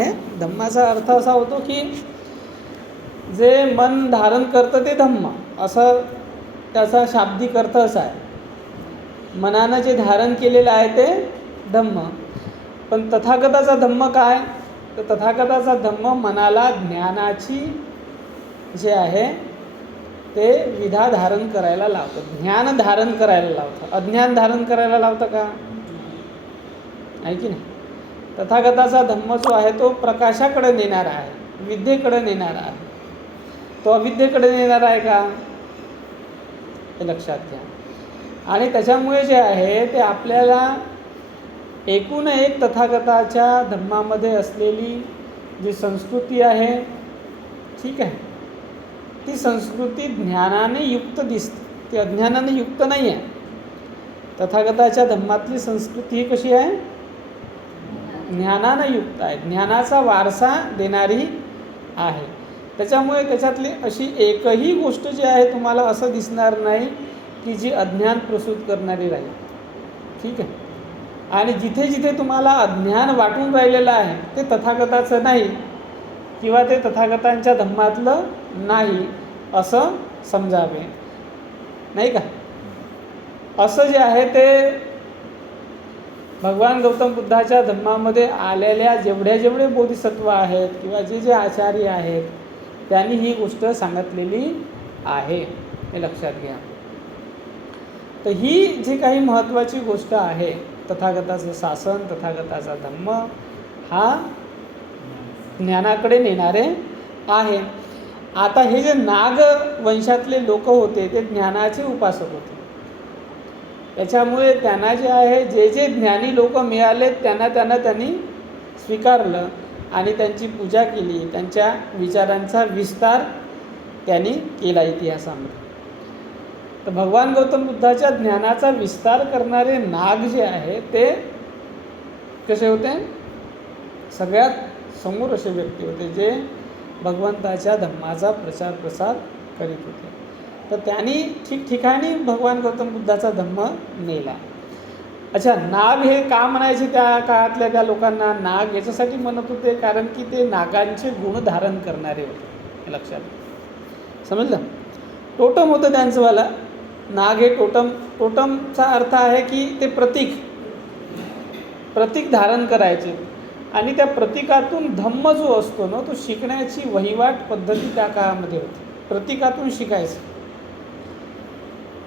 आहे. धम्माचा अर्थ असा होतो की जे मन धारण करतं ते धम्म, असं त्याचा शाब्दिक अर्थ असा आहे. मनानं जे धारण केलेलं आहे ते धम्म. पण तथागताचा धम्म काय? तर तथागताचा धम्म मनाला ज्ञानाची जे आहे ते विधा धारण करायला लावतं, ज्ञान धारण करायला लावतं. अज्ञान धारण करायला लावतं का? आहे की नाही? तथागताचा धम्म जो आहे तो प्रकाशाकडे नेणारा आहे, विद्येकडे नेणारा आहे. तो अविद्येकडे नेणारा आहे का? हे लक्षात घ्या. आणि त्याच्यामुळे जे आहे ते आपल्याला एकूण एक तथागताच्या धम्मामध्ये असलेली जी संस्कृती आहे, ठीक आहे, ती संस्कृती ज्ञानाने युक्त दिसते, ती अज्ञानाने युक्त नाही आहे. तथागताच्या धम्मातली संस्कृती ही कशी आहे? ज्ञानानं युक्त आहे, ज्ञानाचा वारसा देणारी आहे. त्याच्यामुळे त्याच्यातली अशी एकही गोष्ट जी आहे तुम्हाला असं दिसणार नाही की जी अज्ञान प्रसूत करणारी राहील, ठीक आहे. आणि जिथे जिथे तुम्हाला अज्ञान वाटून राहिलेलं आहे ते तथागताचं नाही किंवा ते तथागतांच्या धम्मातलं नाही असं समजावे, नाही का? असं जे आहे ते भगवान गौतम बुद्धाच्या धम्मामध्ये आलेल्या जेवढे बोधिसत्व आहेत किंवा जे आचार्य आहेत त्यांनी ही गोष्ट सांगितलेली आहे, हे लक्षात घ्या. तर ही जी काही महत्त्वाची गोष्ट आहे, तथागताचं शासन, तथागताचा धम्म हा ज्ञानाकडे नेणारे आहे. आता हे जे नाग वंशातले लोक होते ते ज्ञानाचे उपासक होते. त्याच्यामुळे त्यांना जे आहे जे ज्ञानी लोक मिळाले त्यांनी स्वीकारलं आणि त्यांची पूजा केली, त्यांच्या विचारांचा विस्तार त्यांनी केला इतिहासामध्ये. तर भगवान गौतम बुद्धाच्या ज्ञानाचा विस्तार करणारे नाग जे आहे ते कसे होते? सगळ्यात समोर असे व्यक्ती होते जे भगवंताच्या धम्माचा प्रचार प्रसार करीत होते. तर त्यांनी ठिकठिकाणी भगवान गौतम बुद्धाचा धम्म नेला. अच्छा, नाग हे का म्हणायचे त्या काळातल्या त्या लोकांना? नाग याच्यासाठी म्हणत होते कारण की ते नागांचे गुण धारण करणारे होते, हे लक्षात समजलं. टोटम होतं त्यांचंवाला. नाग हे टोटमचा अर्थ आहे की ते प्रतीक धारण करायचे आणि त्या प्रतीकातून धम्म जो असतो ना तो शिकण्याची वहिवाट पद्धती त्या काळामध्ये होती. प्रतीकातून शिकायचं.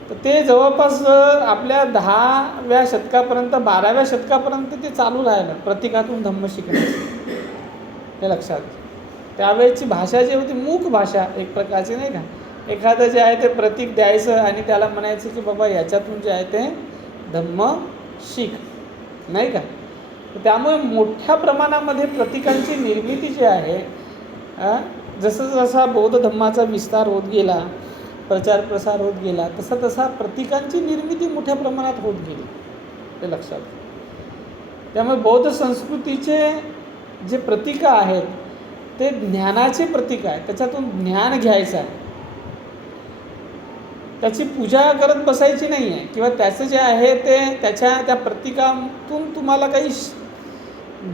तर ते जवळपास आपल्या 10व्या शतकापर्यंत 12व्या शतकापर्यंत ते चालू राहिलं, प्रतीकातून धम्म शिकण्याचं, हे लक्षात. त्यावेळेची भाषा जी होती मूक भाषा एक प्रकारची, नाही का? एखादं जे आहे ते प्रतीक द्यायचं आणि त्याला म्हणायचं की बाबा याच्यातून जे आहे ते धम्म शिक, नाही का? त्यामुळे मोठ्या प्रमाणामध्ये प्रतीकांची निर्मिती जी आहे, जसं जसा बौद्ध धम्माचा विस्तार होत गेला, प्रचार प्रसार होत गेला, तसा प्रतीकांची निर्मिती मोठ्या प्रमाणात होत गेली, हे लक्षात. त्यामुळे बौद्ध संस्कृतीचे जे प्रतीकं आहेत ते ज्ञानाचे प्रतीक आहे. त्याच्यातून ज्ञान घ्यायचं आहे, त्याची पूजा करत बसायची नाही आहे किंवा त्याचं जे आहे ते त्या प्रतीकातून तुम्हाला काही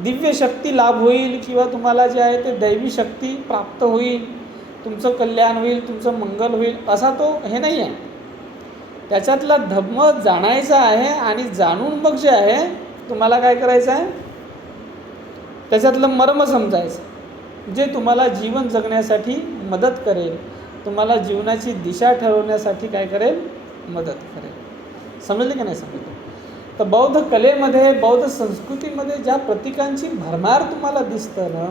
दिव्य शक्ती लाभ होईल किंवा तुम्हाला जे आहे ते दैवी शक्ती प्राप्त होईल, तुमचं कल्याण होईल, तुमचं मंगल होईल, असा तो हे नाही आहे. त्याच्यातला धम्म जाणायचा आहे आणि जाणून मग जे आहे तुम्हाला काय करायचं आहे, त्याच्यातलं मर्म समजायचं जे तुम्हाला जीवन जगण्यासाठी मदत करेल, तुम्हाला जीवनाची दिशा ठरवण्यासाठी काय करेल, मदत करेल. समजले की नाही समजले? तर बौद्ध कलेमध्ये, बौद्ध संस्कृतीमध्ये ज्या प्रतीकांची भरमार तुम्हाला दिसतं ना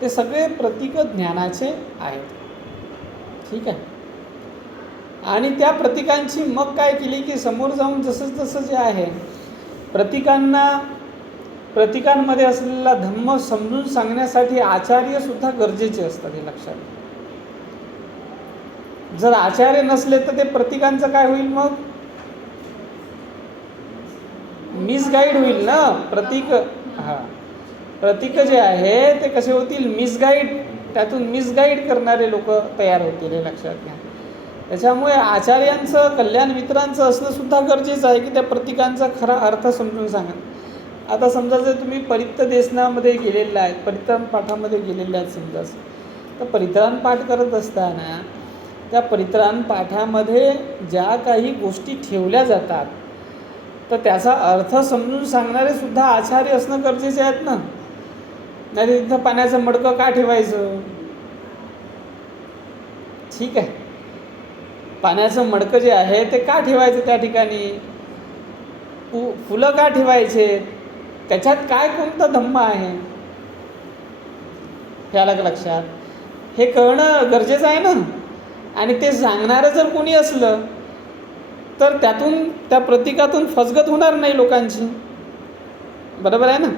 ते सगळे प्रतीक ज्ञानाचे आहेत, ठीक आहे. आणि त्या प्रतीकांची मग काय केली की समोर जाऊन जसं जे आहे प्रतीकांमध्ये असलेला धम्म समजून सांगण्यासाठी आचार्यसुद्धा गरजेचे असतात, हे लक्षात. जर आचार्य नसले तर ते प्रतीकांचं काय होईल, मग मिसगाईड होईल ना. प्रतीक जे आहे ते कसे होतील, मिसगाईड, त्यातून मिसगाईड करणारे लोक तयार होतील, हे लक्षात घ्या. त्याच्यामुळे आचार्यांचं, कल्याण मित्रांचं असणं सुद्धा गरजेचं आहे की त्या प्रतीकांचा खरा अर्थ समजून सांगा. आता समजा जर तुम्ही परित्त देशनामध्ये गेलेला आहे, परित्राण पाठामध्ये गेलेले आहेत समजा, तर परित्राण पाठ करत असताना त्या परित्राण पाठामध्ये ज्या काही गोष्टी ठेवल्या जातात तर त्याचा अर्थ समजून सांगणारे सुद्धा आचार्य असणं गरजेचे आहेत ना. नाही तिथं पाण्याचं मडकं का ठेवायचं? ठीक आहे, पाण्याचं मडकं जे आहे ते का ठेवायचं त्या ठिकाणी? फुलं का ठेवायचे? त्याच्यात काय कोणता धम्म आहे हे आलं का लक्षात? हे कळणं गरजेचं आहे ना. आणि ते सांगणारं जर कोणी असलं तर त्यातून, त्या प्रतीकातून फसगत होणार नाही लोकांची, बरोबर आहे ना.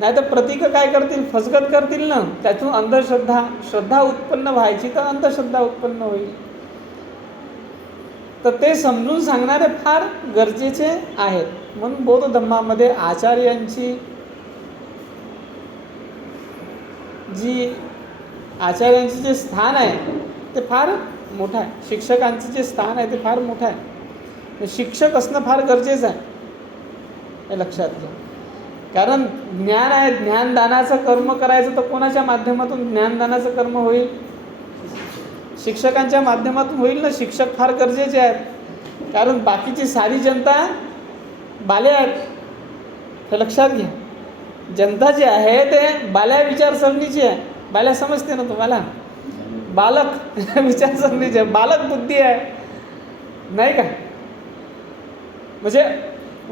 नाही तर प्रतीकं काय करतील? फसगत करतील ना. त्यातून अंधश्रद्धा, श्रद्धा उत्पन्न व्हायची तर अंधश्रद्धा उत्पन्न होईल. तर ते समजून सांगणारे फार गरजेचे आहेत. म्हणून बौद्ध धर्मामध्ये आचार्यांची जे स्थान आहे ते फार मोठं आहे. शिक्षकांचं जे स्थान आहे ते फार मोठं आहे. शिक्षक असणं फार गरजेचं आहे, हे लक्षात घ्या. कारण ज्ञान आहे, ज्ञानदानाचं कर्म करायचं तर कोणाच्या माध्यमातून ज्ञानदानाचं कर्म होईल? शिक्षकांच्या माध्यमातून होईल ना. शिक्षक फार गरजेचे आहेत, कारण बाकीची सारी जनता बाले आहेत, हे लक्षात घ्या. जनता जी आहे ते बाल्या विचारसरणीची आहे. बाल्या समजते ना तुम्हाला? बालक विचारसरणीचे, बालक बुद्धी आहे, नाही का. म्हणजे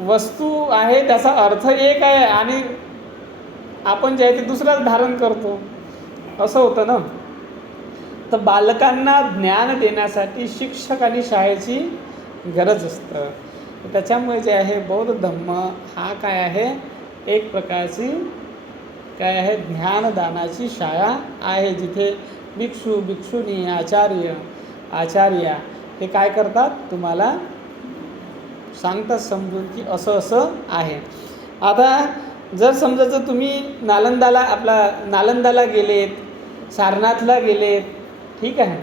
वस्तू आहे त्याचा अर्थ एक आहे आणि आपण जे आहे ते दुसराच धारण करतो, असं होतं ना. तर बालकांना ज्ञान देण्यासाठी शिक्षक आणि शाळेची गरज असतं. त्याच्यामुळे जे आहे बौद्ध धम्म हा काय आहे? एक प्रकारची काय आहे? ज्ञानदानाची शाळा आहे, जिथे भिक्षू, भिक्षुणी, आचार्य हे काय करतात? तुम्हाला सांगतात समजून की असं असं आहे. आता जर समजायचं तुम्ही नालंदाला गेलेत, सारनाथला गेलेत, ठीक आहे,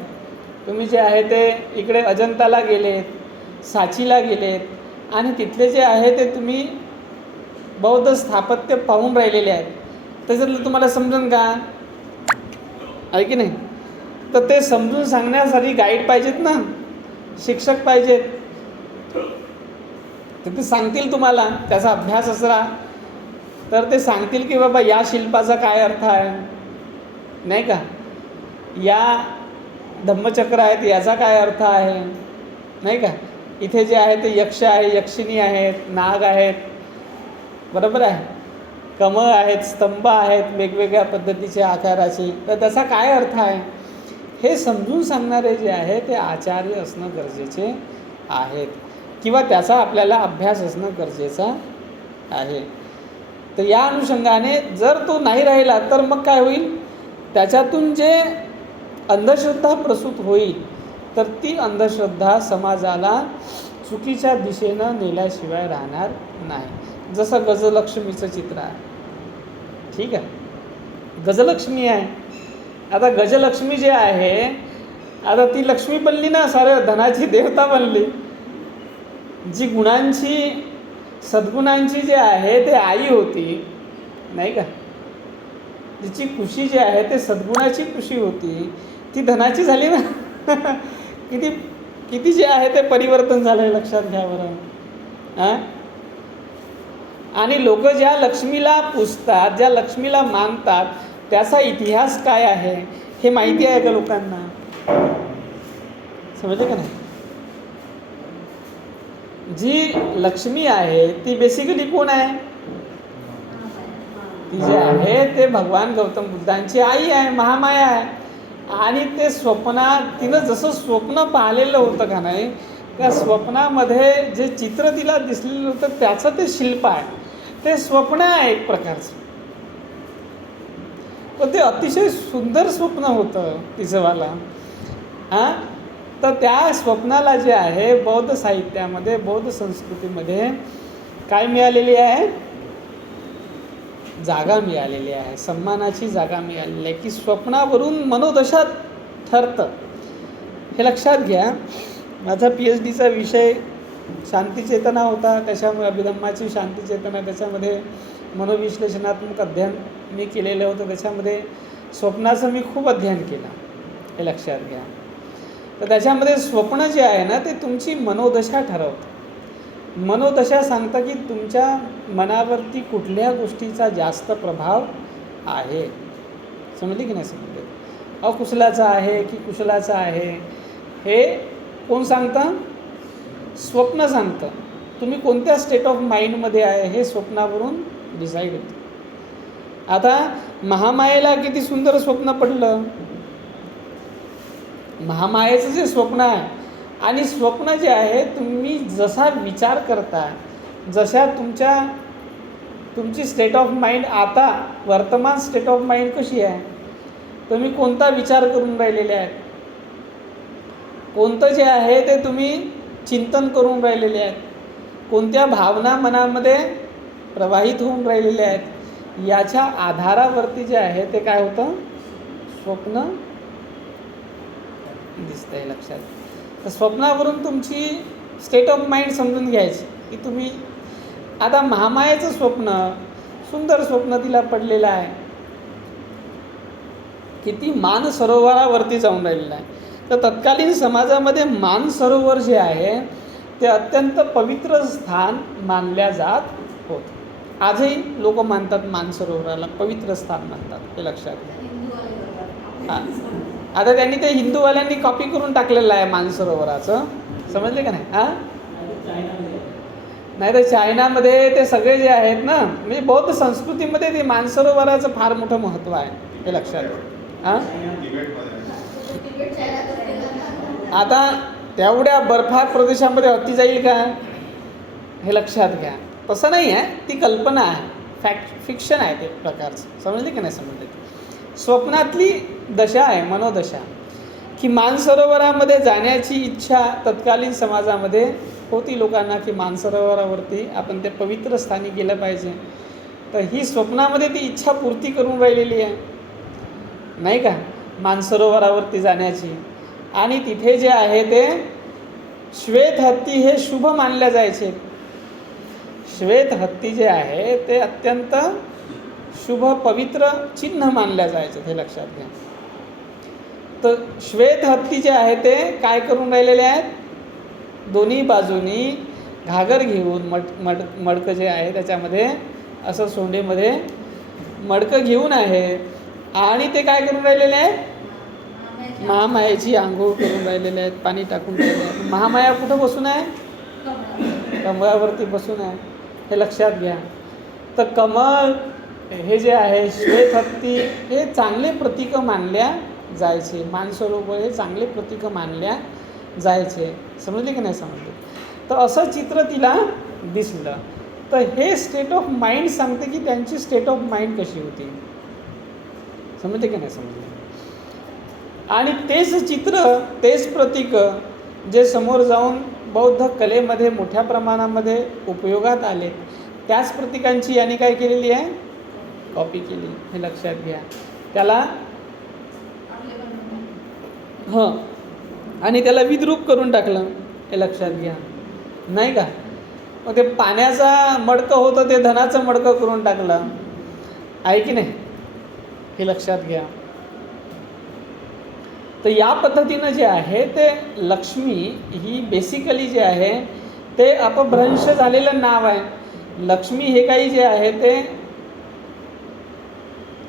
तुम्ही जे आहे ते इकडे अजंताला गेलेत, साचीला गेलेत आणि तिथले जे आहे ते तुम्ही बौद्ध स्थापत्य पाहून राहिलेले आहेत, त्याच्यातलं तुम्हाला समजून का? आहे की नाही? तर ते समजून सांगण्यासाठी गाईड पाहिजेत ना, शिक्षक पाहिजेत. तर ते सांगतील तुम्हाला, त्याचा अभ्यास असला तर ते सांगतील की बाबा या शिल्पाचा काय अर्थ आहे, नाही का, या धम्मचक्र आहेत याचा काय अर्थ आहे, नाही का, इथे जे आहे ते यक्ष आहे, यक्षिणी आहेत, नाग आहेत, बरोबर आहे, कमळ आहेत, स्तंभ आहेत वेगवेगळ्या पद्धतीचे आकाराचे, तर त्याचा काय अर्थ आहे हे समजून सांगणारे जे आहे ते आचार्य असणं गरजेचे आहेत, किंवा त्याचा आपल्याला अभ्यास असणं गरजेचं आहे. तर या अनुषंगाने जर तो नाही राहिला तर मग काय होईल? त्याच्यातून जे अंधश्रद्धा प्रसूत होईल तर ती अंधश्रद्धा समाजाला चुकीच्या दिशेनं नेल्याशिवाय राहणार नाही. जसं गजलक्ष्मीचं चित्र आहे, ठीक आहे, गजलक्ष्मी आहे. आता गजलक्ष्मी जे आहे, आता ती लक्ष्मी बनली ना, सारं धनाची देवता बनली. जी गुणांची, सद्गुणांची जे आहे ते आई होती, नाही का, तिची खुशी जी आहे ते सद्गुणाची खुशी होती, ती धनाची झाली ना. किती जे आहे ते परिवर्तन झालं, लक्षात घ्या बरं. हां, आणि लोक ज्या लक्ष्मीला पुजतात, ज्या लक्ष्मीला मानतात, त्याचा इतिहास काय आहे हे माहिती आहे का लोकांना? समजलं का नाही? जी लक्ष्मी आहे ती बेसिकली कोण आहे? ती जी आहे ते भगवान गौतम बुद्धांची आई आहे, महामाया आहे. आणि ते तिनं जसं स्वप्न पाहिलेलं होतं का नाही, त्या स्वप्नामध्ये जे चित्र तिला दिसलेलं होतं त्याचं ते शिल्प आहे. ते स्वप्न आहे एक प्रकारचं, पण ते अतिशय सुंदर स्वप्न होतं तिचंवाला. हां, तर त्या स्वप्नाला जे आहे बौद्ध साहित्यामध्ये, बौद्ध संस्कृतीमध्ये काय मिळालेली आहे? जागा मिळालेली आहे, सन्मानाची जागा मिळालेली आहे, की स्वप्नावरून मनोदशा ठरतं. हे लक्षात घ्या. माझा PhD चा विषय शांतीचेतना होता, त्याच्यामुळे अभिधम्माची शांतीचेतना, त्याच्यामध्ये मनोविश्लेषणात्मक अध्ययन मी केलेलं होतं, त्याच्यामध्ये स्वप्नाचं मी खूप अध्ययन केलं, हे लक्षात घ्या. तर त्याच्यामध्ये स्वप्न जे आहे ना ते तुमची मनोदशा ठरवतं. मनोदशा सांगतं की तुमच्या मनावरती कुठल्या गोष्टीचा जास्त प्रभाव आहे. समजली की नाही समजले? अकुशलाचा आहे की कुशलाचा आहे हे कोण सांगतं? स्वप्न सांगतं. तुम्ही कोणत्या स्टेट ऑफ माइंडमध्ये आहे हे स्वप्नावरून डिसाईड होतं. आता महामायेला किती सुंदर स्वप्न पडलं. महामायेचं जे स्वप्न आहे आणि स्वप्न जे आहे तुम्ही जसा विचार करता, जशा तुमची स्टेट ऑफ माइंड आता वर्तमान स्टेट ऑफ माइंड कशी आहे, तुम्ही कोणता विचार करून राहिलेले आहेत, कोणतं जे आहे ते तुम्ही चिंतन करून राहिलेले आहेत, कोणत्या भावना मनामध्ये प्रवाहित होऊन राहिलेल्या आहेत, याच्या आधारावरती जे आहे ते काय होतं? स्वप्न दिसतं आहे. लक्षात. तर स्वप्नावरून तुमची स्टेट ऑफ माइंड समजून घ्यायची की तुम्ही आता महामायेचं स्वप्न, सुंदर स्वप्न तिला पडलेलं आहे, किती मानसरोवरावरती जाऊन राहिलेलं आहे. तर तत्कालीन समाजामध्ये मानसरोवर जे आहे ते अत्यंत पवित्र स्थान मानल्या जात होतं. आजही लोक मानतात, मानसरोवराला पवित्र स्थान मानतात, हे लक्षात घ्या. आता त्यांनी ते हिंदूवाल्यांनी कॉपी करून टाकलेलं आहे मानसरोवराचं, समजले का नाही? नाही तर चायनामध्ये ते सगळे जे आहेत ना, म्हणजे बौद्ध संस्कृतीमध्ये ते मानसरोवराचं फार मोठं महत्त्व आहे, हे लक्षात घ्या. आता तेवढ्या बर्फाळ प्रदेशामध्ये हत्ती जाईल का, हे लक्षात घ्या. तसं नाही आहे, ती कल्पना आहे, फिक्शन आहे ते प्रकारचं, समजले की नाही समजले? स्वप्नातली दशा आहे, मनोदशा, की मानसरोवरामध्ये जाण्याची इच्छा तत्कालीन समाजामध्ये होती लोकांना, की मानसरोवरावरती आपण ते पवित्र स्थानी गेलं पाहिजे. तर ही स्वप्नामध्ये ती इच्छा पूर्ती करून राहिलेली आहे, नाही का, मानसरोवरावरती जाण्याची. आणि तिथे जे आहे ते श्वेत हत्ती हे शुभ मानल्या जायचे. श्वेत हत्ती जे आहे ते अत्यंत शुभ पवित्र चिन्ह मानल्या जायचे, हे लक्षात घ्या. तर श्वेत हत्ती जे आहे ते काय करून राहिलेले आहेत? दोन्ही बाजूनी घागर घेऊन मडकं जे आहे त्याच्यामध्ये असं सोंडेमध्ये मडकं घेऊन आहे आणि ते काय करून राहिलेले आहेत? महामायेची आंघोळ करून राहिलेले आहेत, पाणी टाकून राहिलेले आहेत. महामाया कुठं बसून आहे? कमळावरती बसून आहे, हे लक्षात घ्या. तर कमळ हे जे आहे, श्वेत हत्ती हे चांगले प्रतीक मानल्या जायचे, मानसरोवर हे चांगले प्रतीक मानल्या जायचे, समजले की नाही समजले? तर असं चित्र तिला दिसलं. तर हे स्टेट ऑफ माइंड सांगते की त्यांची स्टेट ऑफ माइंड कशी होती, समजले की नाही समजले? आणि तेच चित्र, तेच प्रतीक जे समोर जाऊन बौद्ध कलेमध्ये मोठ्या प्रमाणामध्ये उपयोगात आले, त्याच प्रतीकांची यांनी काय केलेली आहे? कॉपी केली, हे लक्षात घ्या. त्याला आणि त्याला विद्रूप करून टाकलं, हे लक्षात घ्या, नाही का? मग ते पाण्याचा मडकं होतं ते धनाचं मडकं करून टाकलं, आहे की नाही? हे लक्षात घ्या. तर या पद्धतीनं जे आहे ते लक्ष्मी ही बेसिकली जे आहे ते अपभ्रंश झालेलं नाव आहे. लक्ष्मी हे काही जे आहे ते,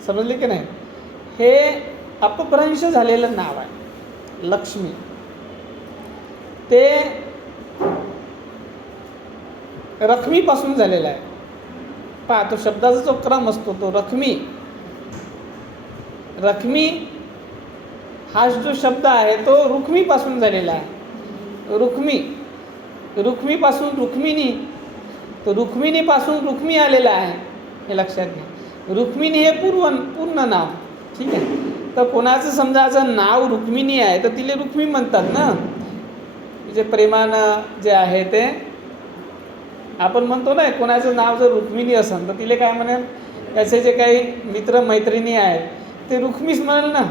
समजले की नाही, हे अपभ्रंश झालेलं नाव आहे. लक्ष्मी ते रखमीपासून झालेला आहे. पहा, तो शब्दाचा जो क्रम असतो तो रखमी हा जो शब्द आहे तो रुक्मीपासून झालेला आहे. रुक्मीपासून रुक्मिणी, तो रुक्मिणीपासून रुक्मी आलेला आहे, हे लक्षात घ्या. रुक्मिणी हे पूर्ण नाव, ठीक आहे. तर कोणाचं समजायचं नाव रुक्मिणी आहे तर तिला रुक्मी म्हणतात ना. जे प्रेमानं जे आहे ते आपण म्हणतो ना, कोणाचं नाव जर रुक्मिणी असेल तर तिला काय म्हणेल, त्याचे जे काही मित्रमैत्रिणी आहेत ते रुक्मीच म्हणाल ना,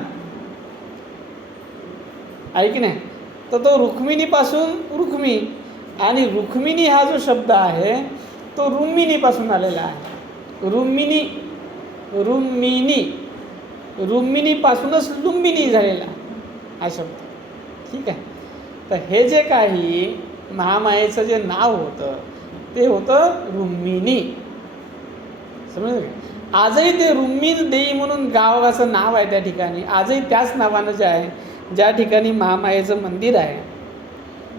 आहे की नाही? तर तो रुक्मिणीपासून रुक्मी, आणि रुक्मिणी हा जो शब्द आहे तो रुक्मिणीपासून आलेला आहे. रुक्मिणी, रुक्मिणीपासूनच लुंबिनी झालेला हा शब्द. ठीक आहे. तर हे जे काही महामायेचं जे नाव होतं ते होतं रुक्मिणी. समजलं का? आजही ते रुक्मिण देई म्हणून गावाचं नाव आहे त्या ठिकाणी. आजही त्याच नावानं जे आहे, ज्या ठिकाणी महामायेचं मंदिर आहे,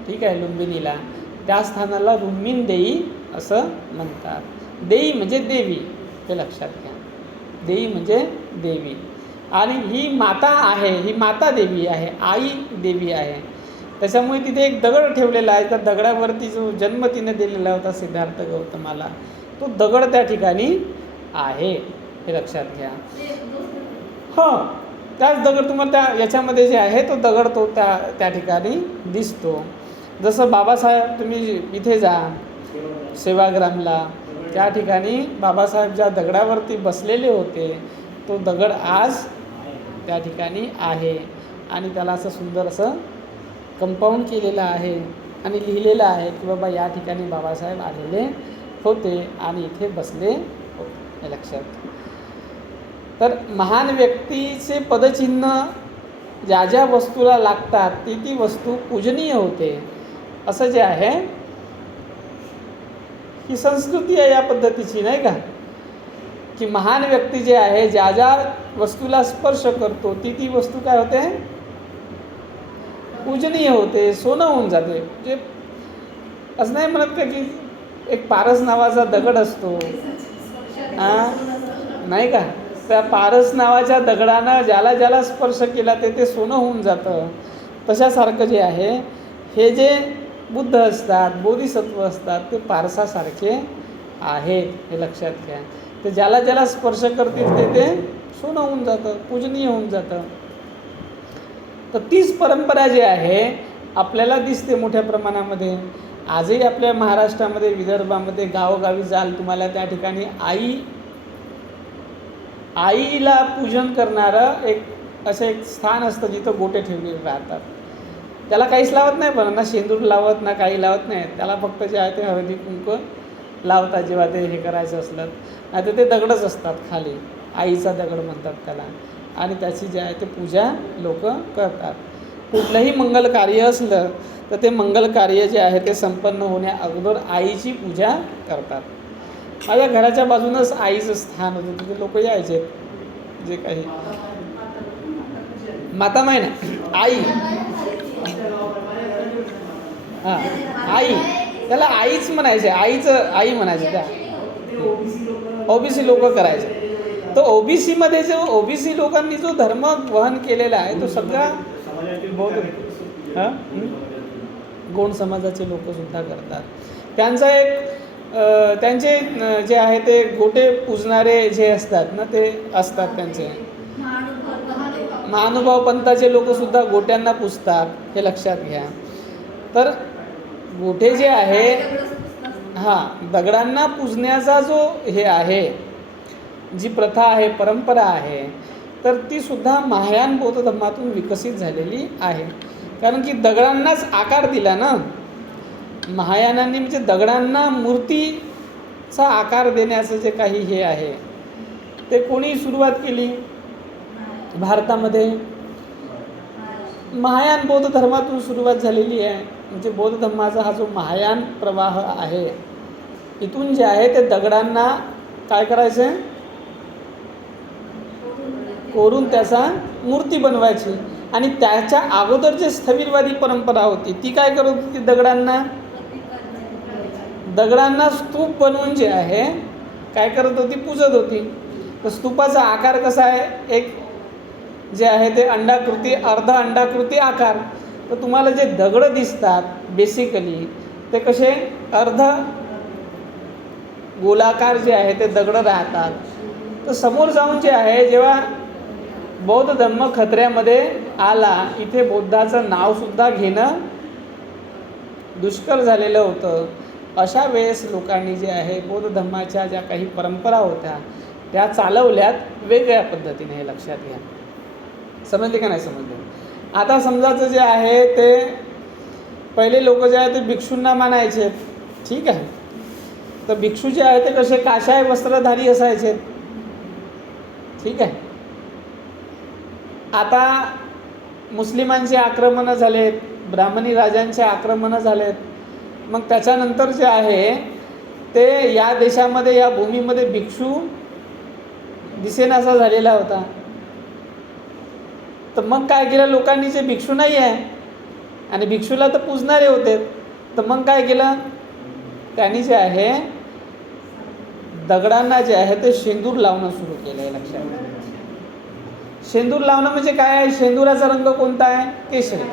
ठीक आहे, लुंबिनीला, त्या स्थानाला रुक्मिण देई असं म्हणतात. देई म्हणजे देवी, हे लक्षात घ्या. देई म्हणजे देवी. आणि ही माता आहे, ही माता देवी आहे, आई देवी आहे. त्याच्यामुळे तिथे एक दगड ठेवलेला आहे. त्या दगडावरती जो जन्म तिने दिलेला होता सिद्धार्थ गौतमाला, तो दगड त्या ठिकाणी आहे, हे लक्षात घ्या. हां, त्याच दगड तुम्हाला त्या याच्यामध्ये जे आहे तो दगड तो त्या ठिकाणी दिसतो. जसं बाबासाहेब, तुम्ही इथे जा सेवाग्रामला, त्या ठिकाणी बाबासाहेब ज्या दगडावरती बसलेले होते तो दगड आज त्या ठिकाणी आहे. आणि त्याला असं सुंदर असं कंपाऊंड केलेलं आहे आणि लिहिलेलं आहे की बाबा या ठिकाणी बाबासाहेब आलेले होते आणि इथे बसले होते, हे लक्षात. तर महान व्यक्तीचे पदचिन्ह ज्या ज्या वस्तूला लागतात ती ती वस्तू पूजनीय होते, असं जे आहे ही संस्कृती आहे या पद्धतीची, नाही का? की महान व्यक्ती जे आहे ज्या ज्या वस्तूला स्पर्श करतो ती ती वस्तू काय होते, पूजनीय होते, सोनं होऊन जाते. म्हणजे असं नाही म्हणत का की एक पारस नावाचा दगड असतो, नाही का, त्या पारस नावाच्या दगडानं ज्याला ज्याला स्पर्श केला ते सोनं होऊन जातं. तशासारखं जे आहे हे जे बुद्ध असतात, बोधिसत्व असतात, ते पारसासारखे आहेत, हे लक्षात घ्या. ते ज्याला ज्याला स्पर्श करतील ते सोनं होऊन जातं, पूजनीय होऊन जातं. तर तीच परंपरा जी आहे आपल्याला दिसते मोठ्या प्रमाणामध्ये. आजही आपल्या महाराष्ट्रामध्ये, विदर्भामध्ये गावोगावी जाल तुम्हाला त्या ठिकाणी आईला पूजन करणारं असं एक स्थान असतं जिथं गोटे ठेवलेले राहतात. त्याला काहीच लावत नाही, पण ना शेंदूर लावत ना काही लावत नाही. त्याला फक्त जे आहे ते हळदी कुंकू लावतात जेव्हा ते हे करायचं असलं. नाही तर ते दगडच असतात खाली, आईचा दगड म्हणतात त्याला. आणि त्याची जे आहे ते पूजा लोक करतात. कुठलंही मंगल कार्य असलं तर ते मंगल कार्य जे आहे ते संपन्न होण्या अगोदर आईची पूजा करतात. माझ्या घराच्या बाजूनच आईचं स्थान होतं, तिथे लोक यायचे. जे काही माता माय ना, आई, हां, आई, त्याला आईच म्हणायचे, आई म्हणायचे. त्या ओबीसी लोक करायचे. तर ओबीसीमध्ये जो ओबीसी लोकांनी जो धर्म वहन केलेला आहे तो सगळा बौद्ध, हां, गौण समाजाचे लोकसुद्धा करतात. त्यांचा त्यांचे जे आहे ते गोटे पूजणारे जे असतात ना ते असतात. त्यांचे महानुभाव पंथाचे लोकसुद्धा गोट्यांना पूजतात, हे लक्षात घ्या. तर गोठे जे आहे, हां, दगडांना पूजण्याचा जो हे आहे, जी प्रथा आहे, परंपरा आहे, तर ती सुद्धा महायान बौद्ध धर्मातून विकसित झालेली आहे. कारण की दगडांनाच आकार दिला ना महायानांनी. म्हणजे दगडांना मूर्तीचा आकार देण्याचं जे काही हे आहे ते कोणी सुरुवात केली भारतामध्ये? महायान बौद्ध धर्मातून सुरुवात झालेली आहे. म्हणजे बौद्ध धर्माचा हा जो महायान प्रवाह आहे, इथून जे आहे ते दगडांना काय करायचे, कोरून त्याचा मूर्ती बनवायची. आणि त्याच्या अगोदर जे स्थविरवादी परंपरा होती ती काय करत होती, दगडांना स्तूप बनवून जे आहे काय करत होती, पूजत होती. तर स्तूपाचा आकार कसा आहे, एक जे आहे ते अंडाकृती, अर्ध अंडाकृती आकार. तर तुम्हाला जे दगड दिसतात बेसिकली ते कसे अर्ध गोलाकार जे आहे ते दगड राहतात. तर समोर जाऊन जे आहे जेव्हा बौद्ध धर्म खतऱ्यामध्ये आला, इथे बौद्धाचं नावसुद्धा घेणं दुष्कर झालेलं होतं. अशा वेळेस लोकांनी जे आहे बौद्ध धर्माच्या ज्या काही परंपरा होत्या त्या चालवल्यात वेगळ्या पद्धतीने, हे लक्षात घ्या. समजले का नाही समजले? आता समजायचं जे आहे ते पहिले लोक जे आहे ते भिक्षूंना मानायचे, ठीक आहे. तर भिक्षू जे आहे ते कसे काशाय वस्त्रधारी असायचे. ठीक आहे. आता मुस्लिमांचे आक्रमणं झालेत, ब्राह्मणी राजांचे आक्रमणं झालेत. मग त्याच्यानंतर जे आहे ते या देशामध्ये, या भूमीमध्ये भिक्षू दिसेनासा झालेला होता. तर मग काय केलं लोकांनी, जे भिक्षू नाही आहे आणि भिक्षूला तर पूजणारे होते, तर मग काय केलं त्यांनी जे आहे दगडांना जे आहे ते शेंदूर लावणं सुरू केलं आहे. लक्षात घ्या. शेंदूर लावणं म्हणजे काय आहे? शेंदुराचा रंग कोणता आहे? केशरी.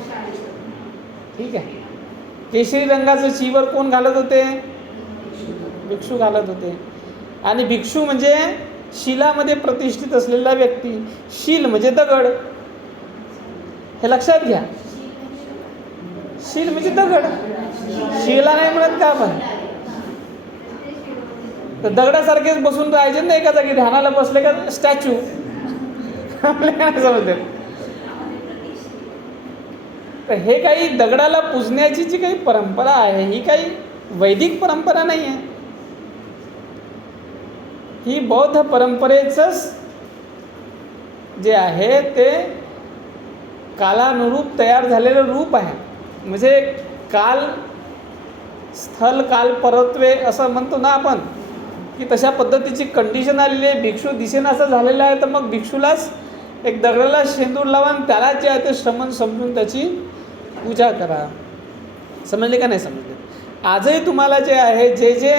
ठीक आहे. केशरी रंगाचं चिवर कोण घालत होते? भिक्षू घालत होते. आणि भिक्षू म्हणजे शिलामध्ये प्रतिष्ठित असलेला व्यक्ती. शील म्हणजे दगड, हे लक्षात घ्या. शील म्हणजे दगड, शिला नाही म्हणत का आपण? तर दगडासारखेच बसून राहायचे नाही एका जागी, ध्यानाला बसले का स्टॅच्यू समजते. तर हे काही दगडाला पूजण्याची जी काही परंपरा आहे ही काही वैदिक परंपरा नाही आहे. ही बौद्ध परंपरेचंच जे आहे ते कालानुरूप तयार झालेलं रूप आहे. म्हणजे काल स्थल काल परत्वे असं म्हणतो ना आपण, की तशा पद्धतीची कंडिशन आलेली आहे. भिक्षू दिसेना असं झालेलं आहे, तर मग भिक्षूलाच एक दगडाला शेंदूर लावा आणि त्याला जे आहे ते श्रमण समजून त्याची पूजा करा. समजले का नाही समजले? आजही तुम्हाला जे आहे जे जे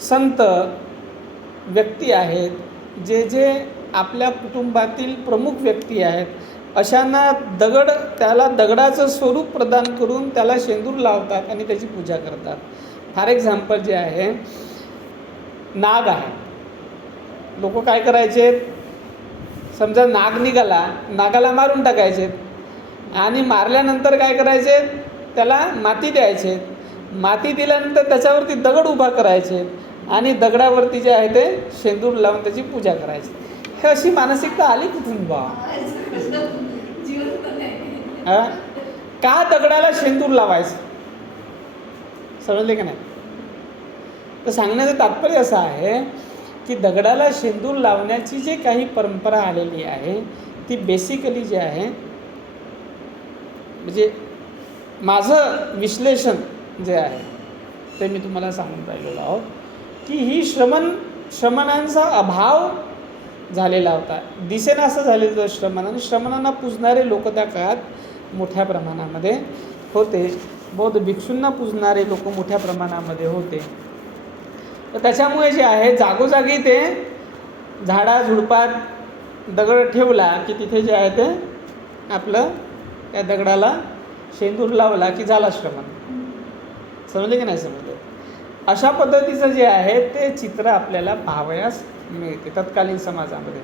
संत व्यक्ती आहेत, जे जे आपल्या कुटुंबातील प्रमुख व्यक्ती आहेत, अशांना त्याला दगडाचं स्वरूप प्रदान करून त्याला शेंदूर लावतात आणि त्याची पूजा करतात. फॉर एक्झाम्पल जे आहे नाग आहे. लोक काय करायचे, समजा नाग निघाला, नागाला मारून टाकायचे आणि मारल्यानंतर काय करायचे, त्याला माती द्यायचे. माती दिल्यानंतर त्याच्यावरती दगड उभा करायचे आणि दगडावरती जे आहे ते शेंदूर लावून त्याची पूजा करायची. हे अशी मानसिकता आली कुठून बा? का दगडाला शेंदूर लावायचं? समजले का नाही? तर सांगण्याचं तात्पर्य असं आहे की दगडाला शेंदूर लावण्याची जी काही परंपरा आलेली आहे ती बेसिकली जे आहे, म्हणजे माझं विश्लेषण जे आहे ते मी तुम्हाला सांगून राहिलेलो आहोत की ही श्रमणांचा अभाव झालेला होता. दिसेना असं झालेलं होतं श्रमण, आणि श्रमणांना पूजणारे लोक त्या काळात मोठ्या प्रमाणामध्ये होते. बौद्ध भिक्षूंना पूजणारे लोक मोठ्या प्रमाणामध्ये होते. तर त्याच्यामुळे जे आहे जागोजागी ते झाडाझुडपात दगड ठेवला की तिथे जे आहे ते आपलं त्या दगडाला शेंदूर लावला की झाला श्रमण. समजले की नाही समजले? अशा पद्धतीचं जे आहे ते चित्र आपल्याला पाहावयास मिळते तत्कालीन समाजामध्ये.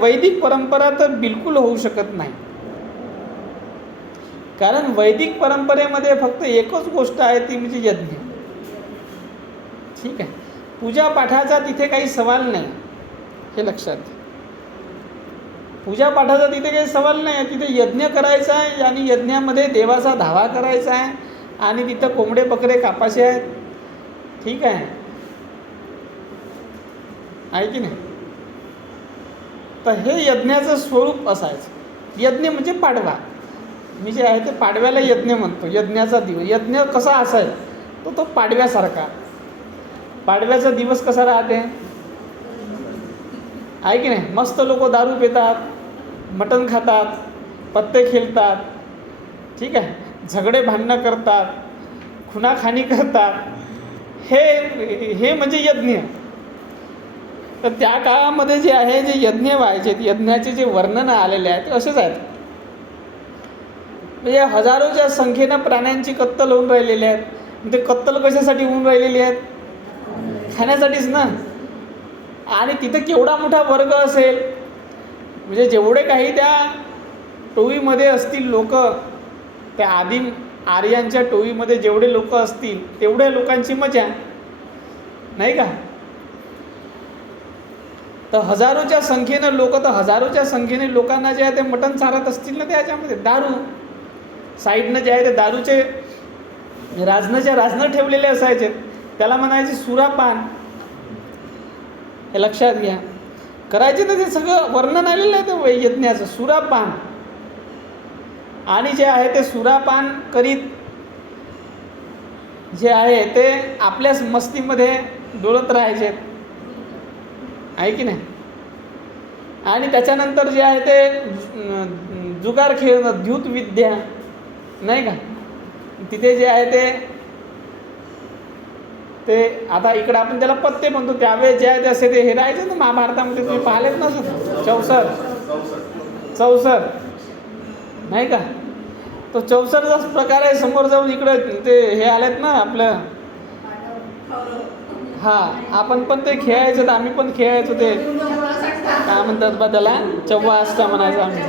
वैदिक परंपरा तर बिलकुल होऊ शकत नाही. कारण वैदिक परंपरेमध्ये फक्त एकच गोष्ट आहे, ती म्हणजे यज्ञ. ठीक आहे. पूजापाठाचा तिथे काही सवाल नाही, हे लक्षात घ्या. पूजापाठाचा तिथे काही सवाल नाही. तिथे यज्ञ करायचा आहे आणि यज्ञामध्ये देवाचा धावा करायचा आहे आणि तिथं कोंबडे बकरे कापायचे आहेत. ठीक आहे की नाही? तर हे यज्ञाचं स्वरूप असायचं. यज्ञ म्हणजे पाडवा. मी जे आहे ते पाडव्याला यज्ञ म्हणतो. यज्ञाचा दिवस. यज्ञ कसा असायचा? तो पाडव्यासारखा. पाडव्याचा दिवस कसा राहते आहे की नाही? मस्त लोक दारू पितात, मटण खातात, पत्ते खेळतात. ठीक आहे. झगडे भांडणं करतात, खुनाखानी करतात. हे म्हणजे यज्ञ. तर त्या काळामध्ये जे आहे जे यज्ञ व्हायचे, यज्ञाचे जे वर्णन आलेले आहेत ते असेच आहेत. म्हणजे हजारोच्या संख्येनं प्राण्यांची कत्तल होऊन राहिलेली आहेत. ते कत्तल कशासाठी होऊन राहिलेली आहेत? खाण्यासाठीच ना. आणि तिथं केवढा मोठा वर्ग असेल, म्हणजे जेवढे काही त्या टोळीमध्ये असतील लोक, त्या आदिम आर्यांच्या टोळीमध्ये जेवढे लोक असतील तेवढ्या लोकांची मजा नाही का? तर हजारोच्या संख्येनं लोक, तर हजारोच्या संख्येने लोकांना जे आहे ते मटण चारत असतील ना त्याच्यामध्ये. दारू साईडनं जे आहे ते दारूचे राजनं ठेवलेले असायचे, त्याला म्हणायचे सुरापान. हे लक्षात घ्या. करायचे ना ते सगळं वर्णन आलेलं आहे ते यज्ञाचं, सुरापान. आणि जे आहे ते सुरापान करीत जे आहे ते आपल्याच मस्तीमध्ये डोळत राहायचे, आहे की नाही. आणि त्याच्यानंतर जे आहे ते जुगार खेळणं, द्यूत विद्या, नाही का. तिथे जे आहे ते आता इकडं आपण त्याला पत्ते म्हणतो, त्यावेळेस जे आहे ते असे ते हे राहायचे ना महाभारतामध्ये, तुम्ही पाहिलेत ना चौसर, नाही का. तो चौसरचाच प्रकार आहे. समोर जाऊन इकडं ते हे आलेत ना आपलं, आपण पण ते खेळायचं, तर आम्ही पण खेळायचो ते काय म्हणतात बा त्याला, चव्वा असता म्हणायचं आम्ही.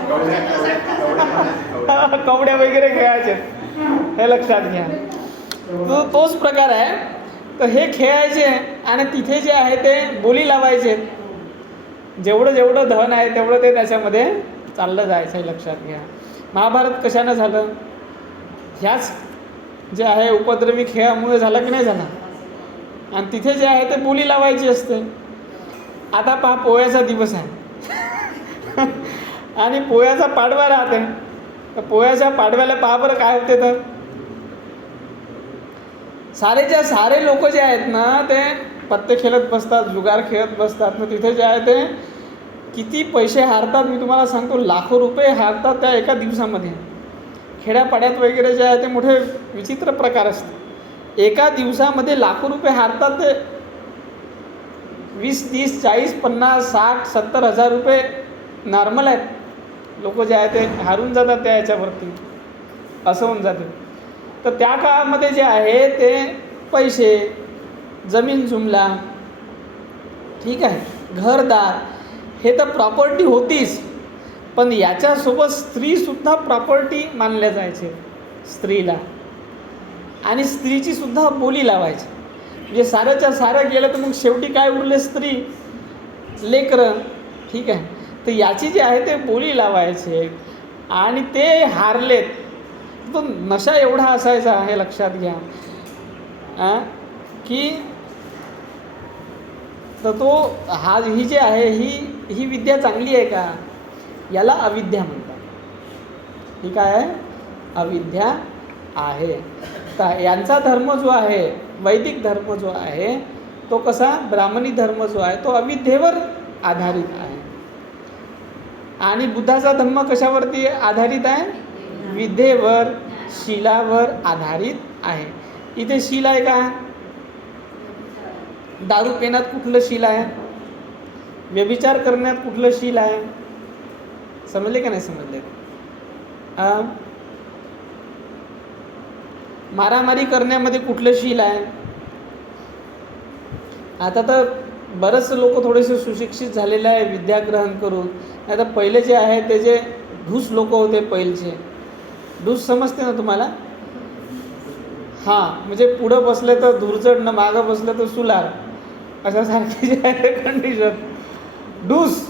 कवड्या वगैरे खेळायचे, हे लक्षात घ्या. तोच प्रकार आहे. तर हे खेळायचे आणि तिथे जे आहे ते बोली लावायचे. जेवढं धन आहे तेवढं ते त्याच्यामध्ये चाललं जायचं, हे लक्षात घ्या. महाभारत कशानं झालं? ह्याच जे आहे उपद्रवी खेळामुळे झालं की नाही झाला. आणि तिथे जे आहे ते बोली लावायची असते. आता पहा, पोळ्याचा दिवस आहे आणि पोळ्याचा पाडवा राहते. तर पोळ्याच्या पाडव्याला पहा बरं काय होते, तर सारे लोक जे आहेत ना ते पत्ते खेळत बसतात, जुगार खेळत बसतात. मग तिथे जे आहे ते किती पैसे हारतात मी तुम्हाला सांगतो, लाखो रुपये हारतात त्या एका दिवसामध्ये. खेड्यापाड्यात वगैरे जे आहे ते मोठे विचित्र प्रकार असतात. एका दिवसामध्ये लाखो रुपये हारतात ते. 20, 30, 40, 50, 60, 70 हजार रुपये नॉर्मल आहेत. लोक जे आहे ते हारून जातात त्या याच्यावरती, असं होऊन जाते. तर त्या काळामध्ये जे आहे ते पैसे, जमीन जुमला, ठीक आहे, घरदार, हे तर प्रॉपर्टी होतीच. पण याच्यासोबत स्त्रीसुद्धा प्रॉपर्टी मानल्या जायचे स्त्रीला. आणि स्त्रीची सुद्धा बोली लावायची. म्हणजे साऱ्याच्या सारं गेलं तर मग शेवटी काय उरले, स्त्री, लेकरं, ठीक आहे. तर याची जी आहे ते बोली लावायचे. आणि ते हारलेत, तो नशा एवढा असायचा, हे लक्षात घ्या, की तर तो ही जी आहे ही विद्या चांगली आहे का? याला अविद्या म्हणतात. ही काय आहे? अविद्या आहे. तर यांचा धर्म जो आहे, वैदिक धर्म जो आहे तो कसा, ब्राह्मणी धर्म जो आहे तो अविद्येवर आधारित आहे. आणि बुद्धाचा धर्म कशावरती आधारित आहे? विद्येवर, शीलावर आधारित आहे. इथे शील आहे का? दारू पिण्यात कुठलं शील आहे? व्यभिचार करण्यात कुठलं शील आहे? समजले का नाही समजले? मारामारी करण्यामध्ये कुठलं शील आहे? आता तर बरेच लोक थोडेसे सुशिक्षित झालेले आहे विद्या ग्रहण करून. नाही तर पहिले जे आहे ते जे ढूस लोक होते पहिलेचे, ढूस समजते ना तुम्हाला? म्हणजे पुढं बसले तर धुरचडणं, मागं बसलं तर सुलार, अशासारखी जे आहे कंडिशन. ढूस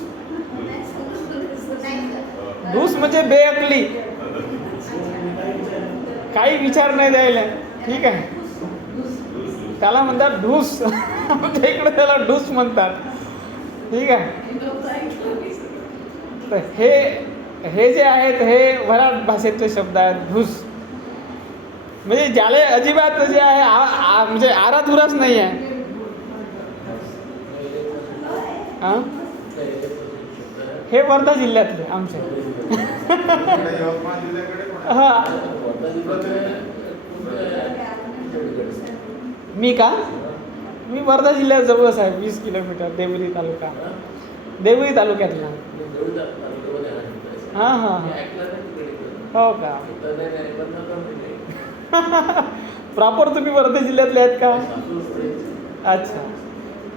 म्हणजे बेअकली, काही विचार नाही द्यायला, ठीक आहे, त्याला म्हणतात ढूस. म्हणजे इकडे त्याला ढूस म्हणतात, ठीक आहे. तर हे जे आहेत हे वऱ्हाड भाषेतले शब्द आहेत. ढूस म्हणजे ज्याला अजिबात जे आहे म्हणजे आराधुराच नाही आहे. हे वर्धा जिल्ह्यातले आमचे. मी वर्धा जिल्ह्यात जवळच आहे, 20 किलोमीटर, देवरी तालुका, देवरी तालुक्यातला. हो का? प्रॉपर तुम्ही वर्धा जिल्ह्यातले आहेत का? अच्छा.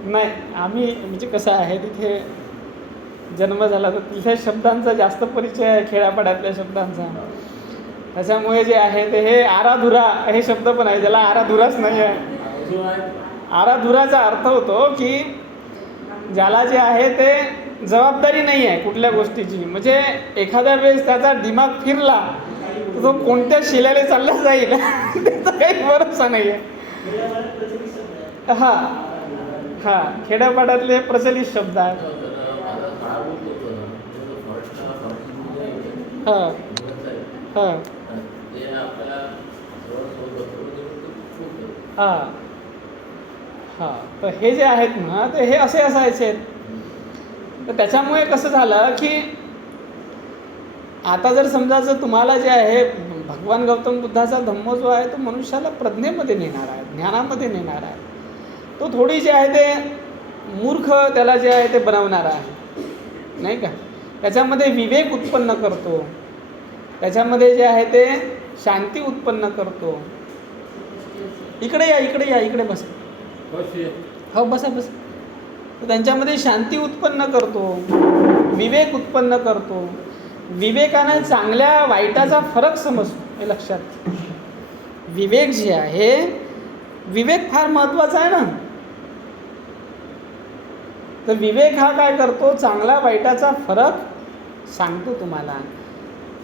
नाही, आम्ही म्हणजे कसं आहे, तिथे जन्म झाला तर तिथे शब्दांचा जास्त परिचय आहे, खेड्यापाड्यातल्या शब्दांचा. त्याच्यामुळे जे आहे ते हे आराधुरा हे शब्द पण आहे, ज्याला आराधुराच नाही आहे. आराधुराचा अर्थ होतो की ज्याला जे आहे ते जबाबदारी नाही आहे कुठल्या गोष्टीची. म्हणजे एखाद्या वेळेस त्याचा दिमाग फिरला तो कोणत्या शिल्याला चालला जाईल त्याचा काही भरोसा नाही आहे. हा हा, खेड्यापाड्यातले प्रचलित शब्द आहेत. हां हां हां हां, तर हे जे आहेत ना, ते हे असे असायचे. तर त्याच्यामुळे कसं झालं की आता जर समजा जर तुम्हाला जे आहे भगवान गौतम बुद्धाचा धम्म जो आहे तो मनुष्याला प्रज्ञेमध्ये नेणार आहे, ज्ञानामध्ये नेणार आहे. तो थोडी जे आहे ते मूर्ख त्याला जे आहे ते बनवणार आहे, नाही का. त्याच्यामध्ये विवेक उत्पन्न करतो, त्याच्यामध्ये जे आहे ते शांती उत्पन्न करतो. इकडे या, इकडे या, इकडे बसा. हो बसा बसा. तर त्यांच्यामध्ये शांती उत्पन्न करतो, विवेक उत्पन्न करतो. विवेकानं चांगल्या वाईटाचा फरक समजतो, हे लक्षात. विवेक जे आहे, विवेक फार महत्त्वाचा आहे ना. तर विवेक हा काय करतो, चांगला वाईटाचा फरक सांगतो तुम्हाला.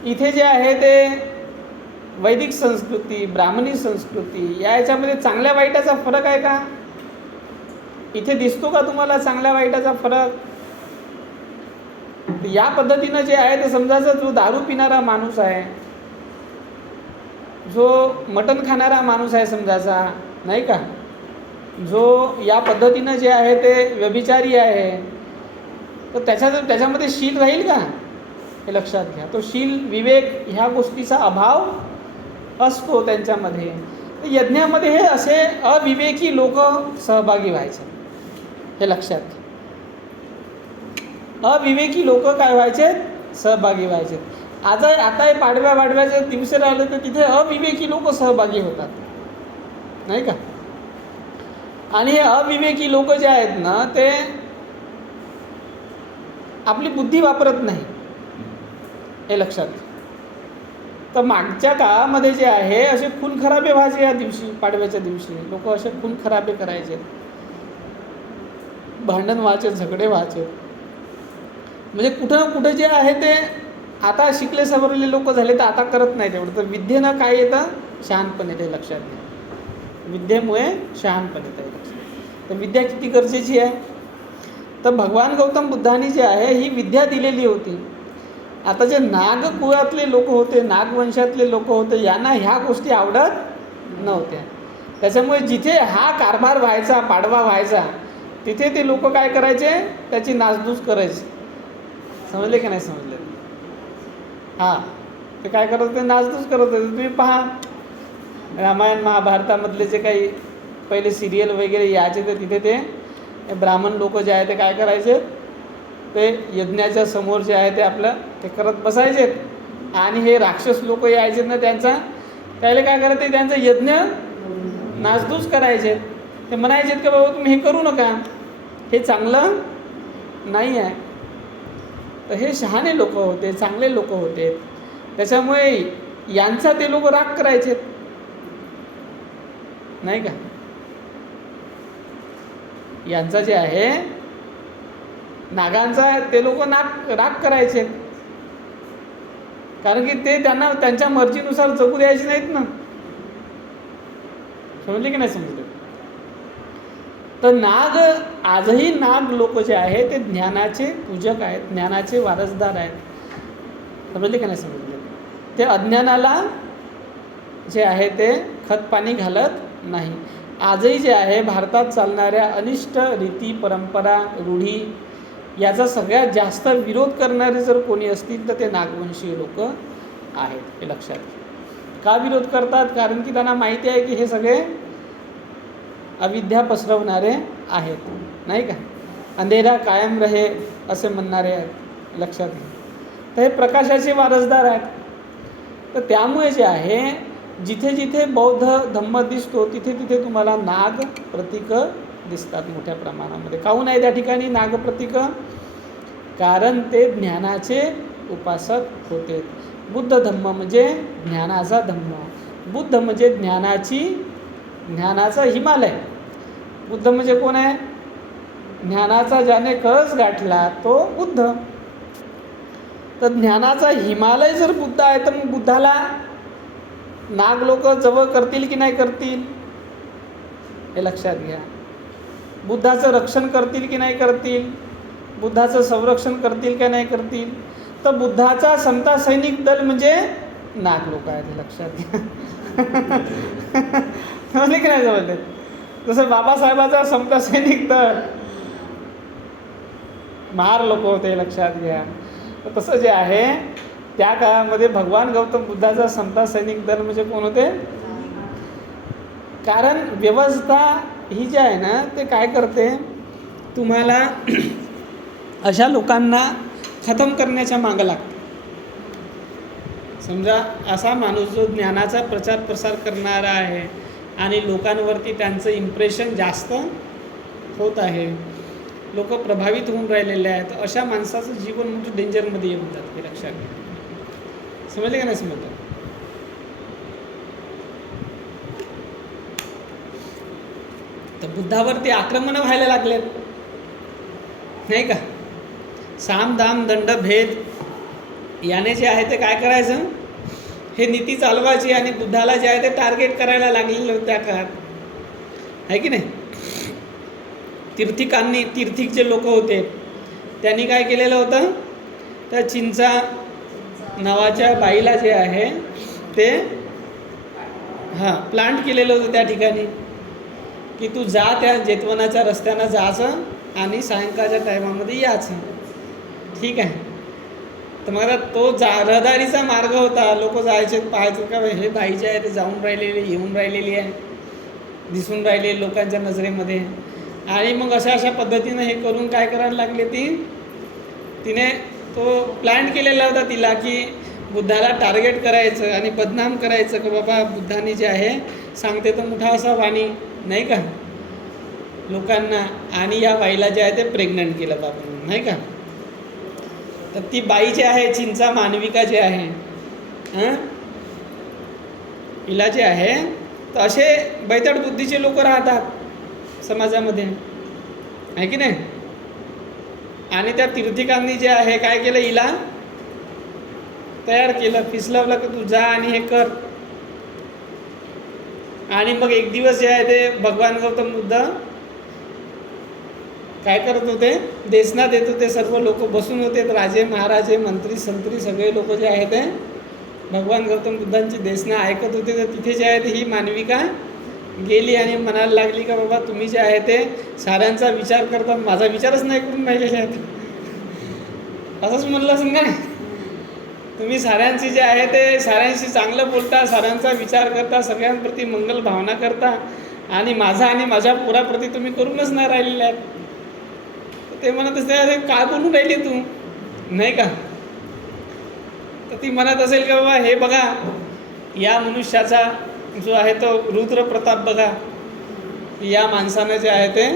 इथे जे आहे ते वैदिक संस्कृती, ब्राह्मणी संस्कृती याच्यामध्ये चांगल्या वाईटाचा फरक आहे का? इथे दिसतो का तुम्हाला चांगल्या वाईटाचा फरक? या पद्धतीनं जे आहे ते समजायचं, जो दारू पिणारा माणूस आहे, जो मटण खाणारा माणूस आहे समजायचा, नाही का, जो या पद्धतीनं जे आहे ते व्यभिचारी आहे, तर त्याच्यामध्ये शील राहील का? हे लक्षात घ्या. तो शील, विवेक ह्या गोष्टीचा अभाव असतो त्यांच्यामध्ये. यज्ञामध्ये हे असे अविवेकी लोक सहभागी व्हायचे, हे लक्षात घ्या. अविवेकी लोक काय व्हायचे, सहभागी व्हायचे. आता हे पाडव्याचे दिवस राहिले तर तिथे अविवेकी लोक सहभागी होतात, नाही का. आणि हे अविवेकी लोक जे आहेत ना, ते आपली बुद्धी वापरत नाही, हे लक्षात. तर मागच्या काळामध्ये जे आहे असे खून खराबे व्हायचे. या दिवशी, पाडव्याच्या दिवशी लोक असे खून खराबे करायचे, भांडण व्हायचे, झगडे व्हायचे. म्हणजे कुठं ना कुठे जे आहे ते आता शिकले सवरलेले लोक झाले तर आता करत नाही तेवढं. तर विद्येनं काय येतं, शहाणपण येते, लक्षात घ्या. विद्येमुळे शहाणपण येतं, लक्षात. तर विद्या किती गरजेची आहे. तर भगवान गौतम बुद्धांनी जे आहे ही विद्या दिलेली होती. आता जे नाग कुळातले लोक होते, नागवंशातले लोक होते, यांना ह्या गोष्टी आवडत नव्हत्या. त्याच्यामुळे जिथे हा कारभार व्हायचा, पाडवा व्हायचा, तिथे ते लोक काय करायचे, त्याची नासधूस करायचे. समजले की नाही समजले? हां, ते काय करत होते, नासधूस करत होते. तुम्ही पहा रामायण महाभारतामधले जे काही पहिले सिरियल वगैरे यायचे, तर तिथे ते ब्राह्मण लोक जे आहे ते काय करायचे, ते यज्ञाच्या समोर जे आहे ते आपलं ते करत बसायचे. आणि हे राक्षस लोक यायचे ना, त्याला काय करायचे, त्यांचा यज्ञ नासधूस करायचे. ते म्हणायचे की बाबा तुम्ही हे करू नका, हे चांगलं नाही आहे. तर हे शहाणे लोक होते, चांगले लोक होते. त्याच्यामुळे यांचा ते लोक राग करायचे, नाही का. यांचा जे आहे नागांचा ते लोक राग करायचे, कारण की ते त्यांना त्यांच्या मर्जीनुसार जगू द्यायचे नाहीत ना. समजले की नाही समजले? तर नाग, आजही नाग लोक जे आहे ते ज्ञानाचे पूजक आहेत, ज्ञानाचे वारसदार आहेत. समजले की नाही समजले? ते अज्ञानाला जे आहे ते खतपाणी घालत नाही. आजही जे आहे भारतात चालणाऱ्या अनिष्ट रीती, परंपरा, रूढी याचा सगळ्यात जास्त विरोध करणारे जर कोणी असतील तर ते नागवंशीय लोक आहेत, हे लक्षात घ्या. का विरोध करतात? कारण की त्यांना माहिती आहे की हे सगळे अविद्या पसरवणारे आहेत, नाही का. अंधेरा कायम रहे असे म्हणणारे आहेत, लक्षात घ्या. तर हे प्रकाशाचे वारसदार आहेत. तर त्यामुळे जे आहे जिथे जिथे बौद्ध धम्म दिसतो तिथे तिथे तुम्हाला नाग प्रतीकं दिसतात मोठ्या प्रमाणामध्ये. काहून आहे त्या ठिकाणी नाग प्रतीकं? कारण ते ज्ञानाचे उपासक होते. बुद्ध धम्म म्हणजे ज्ञानाचा धम्म. बुद्ध म्हणजे ज्ञानाचा हिमालय. बुद्ध म्हणजे कोण आहे? ज्ञानाचा ज्याने कळस गाठला तो बुद्ध. तर ज्ञानाचा हिमालय जर बुद्ध आहे तर मग बुद्धाला नाग लोक जवळ करतील की नाही करतील हे लक्षात घ्या. बुद्धाचं रक्षण करतील की नाही करतील, बुद्धाचं संरक्षण करतील का नाही करतील. तर बुद्धाचा समता सैनिक दल म्हणजे नाग लोक आहेत हे लक्षात घ्या. समजले की नाही समजले. जसं बाबासाहेबाचा समता सैनिक दल महार लोक होते लक्षात घ्या. तर तसं जे आहे त्या काळामध्ये भगवान गौतम बुद्धाचा समता सैनिक दल म्हणजे कोण होते. कारण व्यवस्था ही जी आहे ना ते काय करते, तुम्हाला अशा लोकांना खतम करण्याच्या मागं लागते. समजा असा माणूस जो ज्ञानाचा प्रचार प्रसार करणारा आहे आणि लोकांवरती त्यांचं इम्प्रेशन जास्त होत आहे, लोक प्रभावित होऊन राहिलेले आहेत, अशा माणसाचं जीवन म्हणजे डेंजरमध्ये येऊन जातं हे लक्षात घ्या. समजले का नाही समजलं. तर बुद्धावरती आक्रमण व्हायला लागले नाही का. साम दाम दंड भेद याने जे आहे ते काय करायचं, हे नीती चालवायची आणि बुद्धाला जे आहे ते टार्गेट करायला लागलेलं होतं त्या काळात आहे की नाही. तीर्थिक जे लोक होते त्यांनी काय केलेलं होतं, त्या चिंचा नावाच्या बाईला जे आहे ते प्लांट केलेलं होतं त्या ठिकाणी की तू जा त्या जेतवनाच्या रस्त्यानं जायचं आणि सायंकाळच्या टायमामध्ये यायचं. ठीक आहे. तर मग तो रहदारीचा मार्ग होता. लोक जायचे पाहायचं का हे बाई जे आहे ते जाऊन राहिलेली येऊन राहिलेली आहे, दिसून राहिलेली लोकांच्या नजरेमध्ये. आणि मग अशा पद्धतीनं हे करून काय करायला लागले, तिने तो प्लॅन केलेला होता तिला की बुद्धाला टार्गेट करायचं आणि बदनाम करायचं की बाबा बुद्धाने जे आहे सांगते तर मोठा असा वाणी नाही का लोकांना. आणि या बाईला जे आहे ते प्रेग्नंट केलं बाबा नाही का. तर ती बाई जी आहे चिंचा मानविका जे आहे हिला जे आहे तर असे बैताड बुद्धीचे लोक राहतात समाजामध्ये आहे की नाही. आणि त्या तीर्थिकांनी जे आहे काय केलं, हिला तयार केलं, फिसलवलं की तू जा आणि हे कर. आणि मग एक दिवस जे आहे ते भगवान गौतम बुद्ध काय करत होते, देशना देत होते. सर्व लोक बसून होते, राजे महाराजे मंत्री संत्री सगळे लोक जे आहे ते भगवान गौतम बुद्धांची देशना ऐकत होते. तर तिथे जे आहे ते ही मानविका गेली आणि म्हणायला लागली का बाबा तुम्ही जे आहे ते साऱ्यांचा विचार करता, माझा विचारच नाही करून राहिलेले आहेत. असंच म्हणलं असं नाही. तुम्ही साऱ्यांची जे आहे ते साऱ्यांशी चांगलं बोलता, साऱ्यांचा विचार करता, सगळ्यांप्रती मंगल भावना करता आणि माझा आणि माझ्या पोराप्रती तुम्ही करूनच नाही राहिलेले आहेत. ते म्हणत असते काय बोलून राहिली तू नाही का. तर ती म्हणत असेल का बाबा हे बघा या मनुष्याचा जो आहे तो रुद्र प्रताप बघा, या माणसानं जे आहे ते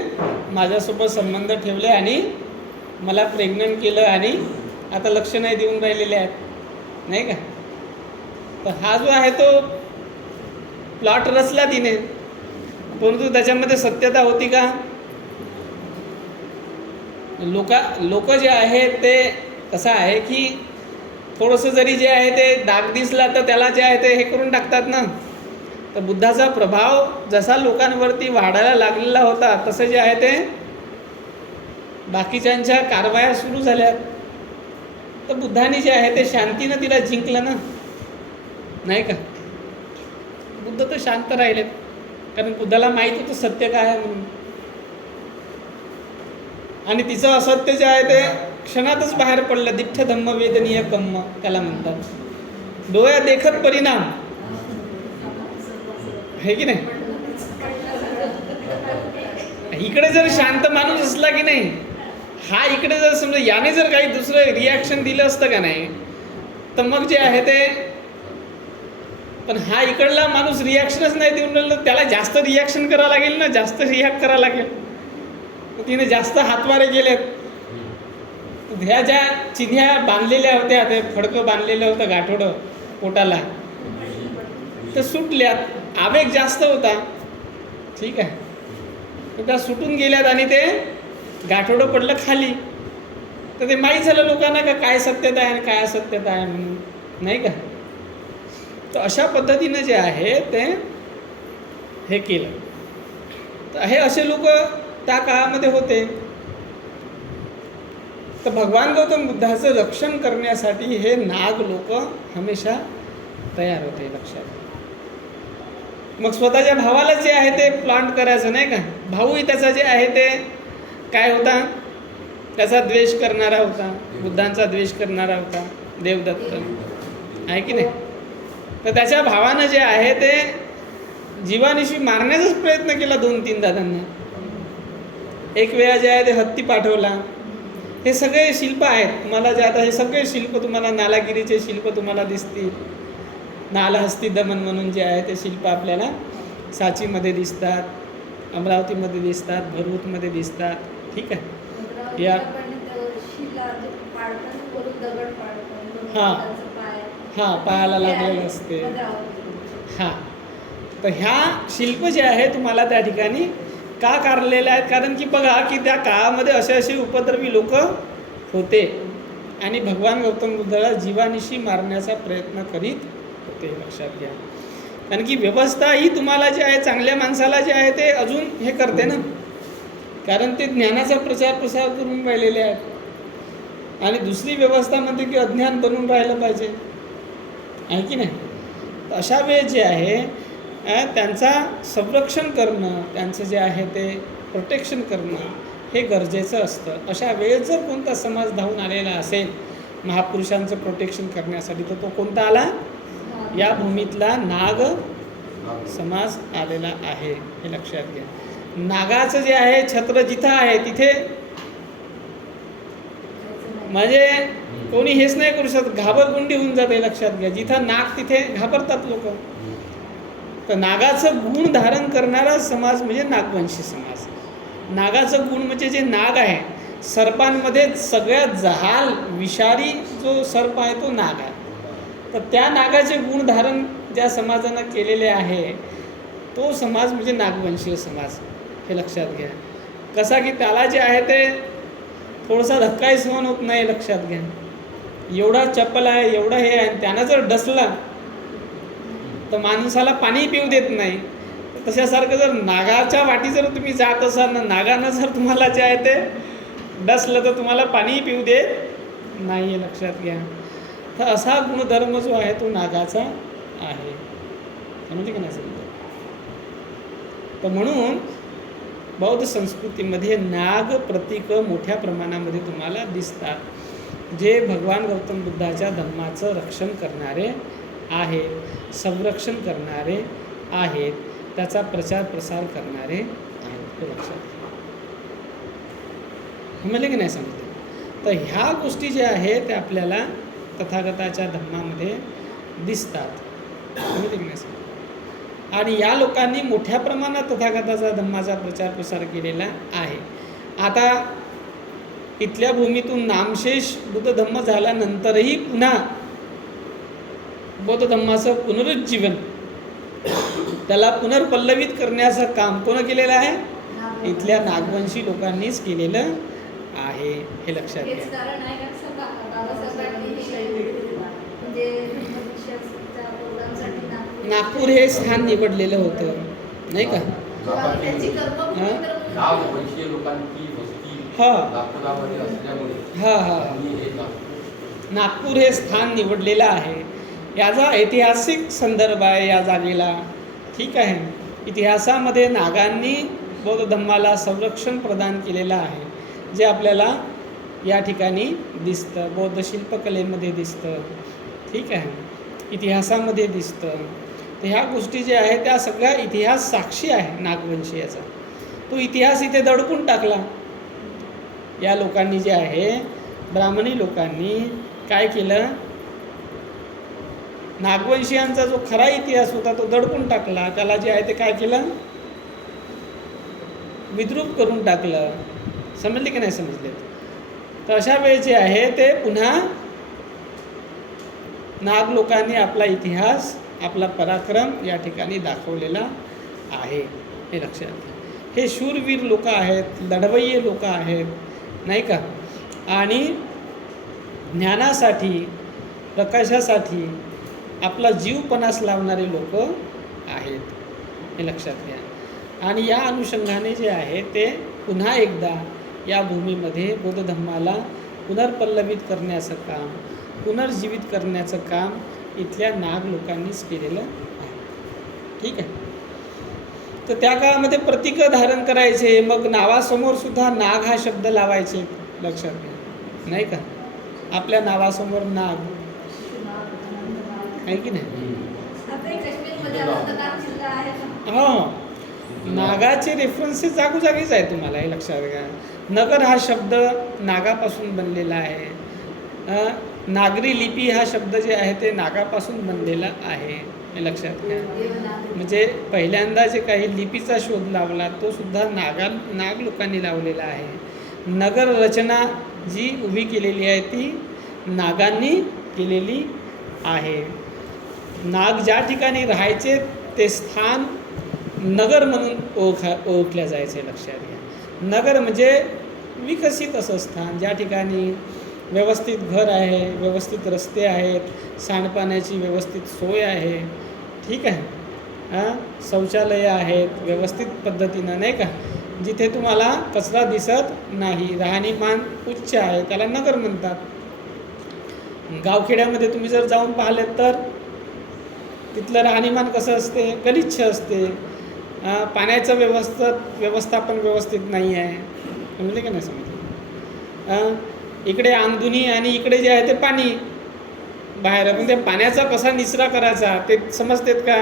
माझ्यासोबत संबंध ठेवले आणि मला प्रेग्नंट केलं आणि आता लक्ष नाही देऊन राहिलेले आहेत नाही का. तर हा जो आहे तो प्लॉट रचला तिने, परंतु त्याच्यामध्ये सत्यता होती का. लोक जे आहे ते कसं आहे की थोडंसं जरी जे आहे ते डाग दिसला तर त्याला जे आहे ते हे करून टाकतात ना. तर बुद्धाचा प्रभाव जसा लोकांवरती वाढायला लागलेला होता तसं जे आहे ते बाकीच्यांच्या कारवाया सुरू झाल्या. तर बुद्धाने जे आहे ते शांतीनं तिला जिंकलं ना नाही का. बुद्ध तर शांत राहिले कारण बुद्धाला माहीत होतं सत्य काय आहे म्हणून. आणि तिचं असत्य जे आहे ते क्षणातच बाहेर पडलं. दिठ्ठ धम्म वेदनीय कम्म त्याला म्हणतात. डोळ्या देखत परिणाम आहे की नाही. इकडे जर शांत माणूस असला की नाही, हा इकडे जर समजा याने जर काही दुसरं रिॲक्शन दिलं असतं का नाही तर मग जे आहे ते, पण हा इकडला माणूस रिॲक्शनच नाही देऊन राहिलं, त्याला जास्त रिॲक्शन करावं लागेल ना, जास्त रिॲक्ट करावं लागेल. तिने जास्त हातवारे गेलेत. ह्या ज्या चिन्ह्या बांधलेल्या होत्या, ते फडकं बांधलेलं होतं गाठोडं पोटाला, तर सुटल्यात. आवेग जास्त होता ठीक आहे, तर त्या सुटून गेल्यात आणि ते गाठोडं पडलं खाली. तर ते माहीत झालं लोकांना का काय सत्यता आहे आणि काय असत्यता आहे म्हणून नाही का. तर अशा पद्धतीनं जे आहे ते हे केलं. तर हे असे लोक त्या काळामध्ये होते. तर भगवान गौतम बुद्धाचं रक्षण करण्यासाठी हे नाग लोक हमेशा तयार होते, लक्षात. मग स्वतःच्या भावाला जे आहे ते प्लांट करायचं, नाही का. भाऊही त्याचा जे आहे ते काय होता, त्याचा द्वेष करणारा होता, बुद्धांचा द्वेष करणारा होता, देवदत्त, आहे की नाही. तर त्याच्या भावानं जे आहे ते जीवानिशी मारण्याचाच प्रयत्न केला 2-3दा त्यांना. एक वेळा जे आहे ते हत्ती पाठवला. हे सगळे शिल्प आहेत तुम्हाला जे आता, हे सगळे शिल्प तुम्हाला नालागिरीचे शिल्प तुम्हाला दिसतील. नालहस्ती दमन म्हणून जे आहे ते शिल्प आपल्याला सांचीमध्ये दिसतात, अमरावतीमध्ये दिसतात, भरूचमध्ये दिसतात, ठीक आहे. या हां पायाला लागलेलं असते. हां, तर ह्या शिल्प जे आहे तुम्हाला त्या ठिकाणी का काढलेले आहेत, कारण की बघा की त्या काळामध्ये असे उपद्रवी लोक होते आणि भगवान गौतम बुद्धाला जीवानिशी मारण्याचा प्रयत्न करीत होते, लक्षात घ्या. कारण की व्यवस्था ही तुम्हाला जे आहे चांगल्या माणसाला जे आहे ते अजून हे करते ना, कारण ते ज्ञानाचा प्रसार करून राहिलेले आहेत. आणि दुसरी व्यवस्था म्हणते की अज्ञान बनून राहिलं पाहिजे, आहे की नाही. तर अशा वेळेस जे आहे त्यांचा संरक्षण करणं, त्यांचं जे आहे ते प्रोटेक्शन करणं हे गरजेचं असतं. अशा वेळेस जर कोणता समाज धावून आलेला असेल महापुरुषांचं प्रोटेक्शन करण्यासाठी, तर तो कोणता आला, या भूमीतला नाग समाज आलेला आहे, हे लक्षात घ्या. नागाचं जे आहे छत्र जिथं आहे तिथे म्हणजे कोणी हेच नाही करू शकत, घाबरगुंडी होऊन जाते, लक्षात घ्या. जिथं नाग तिथे घाबरतात लोक. तर नागाचं गुण धारण करणारा समाज म्हणजे नागवंशी समाज. नागाचं गुण म्हणजे जे नाग आहे, सर्पांमध्ये सगळ्यात जहाल विषारी जो सर्प आहे तो नाग आहे. तर त्या नागाचे गुण धारण ज्या समाजानं केलेले आहे तो समाज म्हणजे नागवंशीय समाज, हे लक्षात घ्या. कसा की त्याला जे आहे ते थोडासा धक्काही सहन होत नाही, लक्षात घ्या. एवढा चप्पल आहे, एवढं हे आहे, त्यानं जर डसला तर माणसाला पाणी पिऊ देत नाही. तशासारखं जर नागाच्या वाटी जर तुम्ही जात असाल ना, नागानं जर तुम्हाला जे आहे ते डसलं तर तुम्हाला पाणी पिऊ देत नाही, हे लक्षात घ्या. तर असा गुणधर्म जो आहे तो नागाचा आहे, समजले की नाही समजा. तर म्हणून बौद्ध संस्कृतीमध्ये नाग प्रतीक मोठ्या प्रमाणामध्ये तुम्हाला दिसतात, जे भगवान गौतम बुद्धाच्या धम्माचं रक्षण करणारे आहेत, संरक्षण करणारे आहेत, त्याचा प्रचार प्रसार करणारे आहेत, हे लक्षात घ्या. समजले की नाही समजले. तर ह्या गोष्टी ज्या आहेत त्या आपल्याला तथागताच्या धम्मामध्ये दिसतात, समजले की नाही समजले. आणि या लोकांनी मोठ्या प्रमाणात तथागताचा धम्माचा प्रचार प्रसार केलेला आहे. आता इथल्या भूमीतून नामशेष बुद्ध धम्म झाल्यानंतरही पुन्हा बौद्ध धम्माचं पुनरुज्जीवन, त्याला पुनर्पल्लवित करण्याचं काम कोण केलेलं आहे, इथल्या नागवंशी लोकांनीच केलेलं आहे, हे लक्षात घ्या. नागपूर हे स्थान निवडलेलं होतं, नाही का. नागपूर हे स्थान निवडलेलं आहे. याचा ऐतिहासिक संदर्भ आहे या जागेला, ठीक आहे. इतिहासामध्ये नागांनी बौद्ध धम्माला संरक्षण प्रदान केलेलं आहे, जे आपल्याला या ठिकाणी दिसतं, बौद्ध शिल्पकलेमध्ये दिसतं, ठीक आहे, इतिहासामध्ये दिसतं. तर ह्या गोष्टी ज्या आहेत त्या सगळ्या इतिहास साक्षी आहे नागवंशीयाचा. तो इतिहास इथे दडपून टाकला या लोकांनी, जे आहे ब्राह्मणी लोकांनी काय केलं, नागवंशीयांचा जो खरा इतिहास होता तो दडपून टाकला. त्याला जे आहे ते काय केलं, विद्रूप करून टाकलं, समजले की नाही समजले. तर अशा वेळेस जे आहे ते पुन्हा नाग लोकांनी आपला इतिहास, आपला पराक्रम या ठिकाणी दाखवलेला आहे, हे लक्षात घ्या. हे शूरवीर लोक आहेत, लढवय्ये लोक आहेत, नाही का. आणि ज्ञानासाठी, प्रकाशासाठी आपला जीव पणास लावणारे लोक आहेत, हे लक्षात घ्या. आणि या अनुषंगाने जे आहे ते पुन्हा एकदा या भूमीमध्ये बौद्ध धर्माला पुनर्पल्लवित करण्याचं काम, पुनर्जीवित करण्याचं काम इथल्या नाग लोकांनीच केलेलं आहे. ठीक आहे. तर त्या काळामध्ये प्रतीकं धारण करायचे, मग नावासमोर सुद्धा नाग हा शब्द लावायचे, लक्षात घ्या, नाही का. आपल्या नावासमोर नाग आहे की नाही. हो, नागाचे रेफरन्सेस जागोजागीच आहे, तुम्हाला हे लक्षात घ्या. नगर हा शब्द नागापासून बनलेला आहे. नागरी लिपी हा शब्द जे आहे ते नागापासून बनलेला आहे, हे लक्षात घ्या. म्हणजे पहिल्यांदा जे काही लिपीचा शोध लावला तो सुद्धा नाग लोकांनी लावलेला आहे. नगर रचना जी उभी केलेली आहे ती नागांनी केलेली आहे. नाग ज्या ठिकाणी राहायचे ते स्थान नगर म्हणून ओळखल्या जायचे, लक्षात घ्या. नगर म्हणजे विकसित असं स्थान, ज्या ठिकाणी व्यवस्थित घर आहे, व्यवस्थित रस्ते आहेत, सांडपाण्याची व्यवस्थित सोय आहे, ठीक आहे, शौचालयं आहेत व्यवस्थित पद्धतीनं, नाही का. जिथे तुम्हाला कचरा दिसत नाही, राहणीमान उच्च आहे, त्याला नगर म्हणतात. गावखेड्यामध्ये तुम्ही जर जाऊन पाहिलेत तर तिथलं राहणीमान कसं असते, गलिच्छ असते. पाण्याचं व्यवस्थापन व्यवस्थित नाही आहे, समजले का नाही समजले. इकडे अंगधुनी आणि इकडे जे आहे ते पाणी बाहेर, पण त्या पाण्याचा कसा निचरा करायचा ते समजतेत का,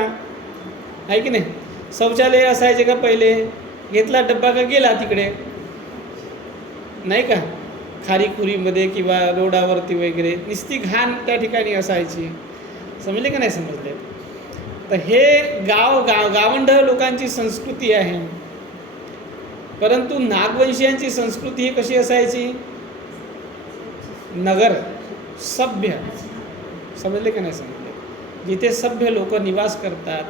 आहे की नाही. शौचालय असायचे का पहिले, घेतला डब्बा का गेला तिकडे, नाही का, खारीखुरीमध्ये किंवा रोडावरती वगैरे नुसती घाण त्या ठिकाणी असायची, समजले का नाही समजले. तर हे गावंढ लोकांची संस्कृती आहे. परंतु नागवंशीयांची संस्कृती ही कशी असायची, नगर सभ्य, समजले का नाही समजले. जिथे सभ्य लोक निवास करतात,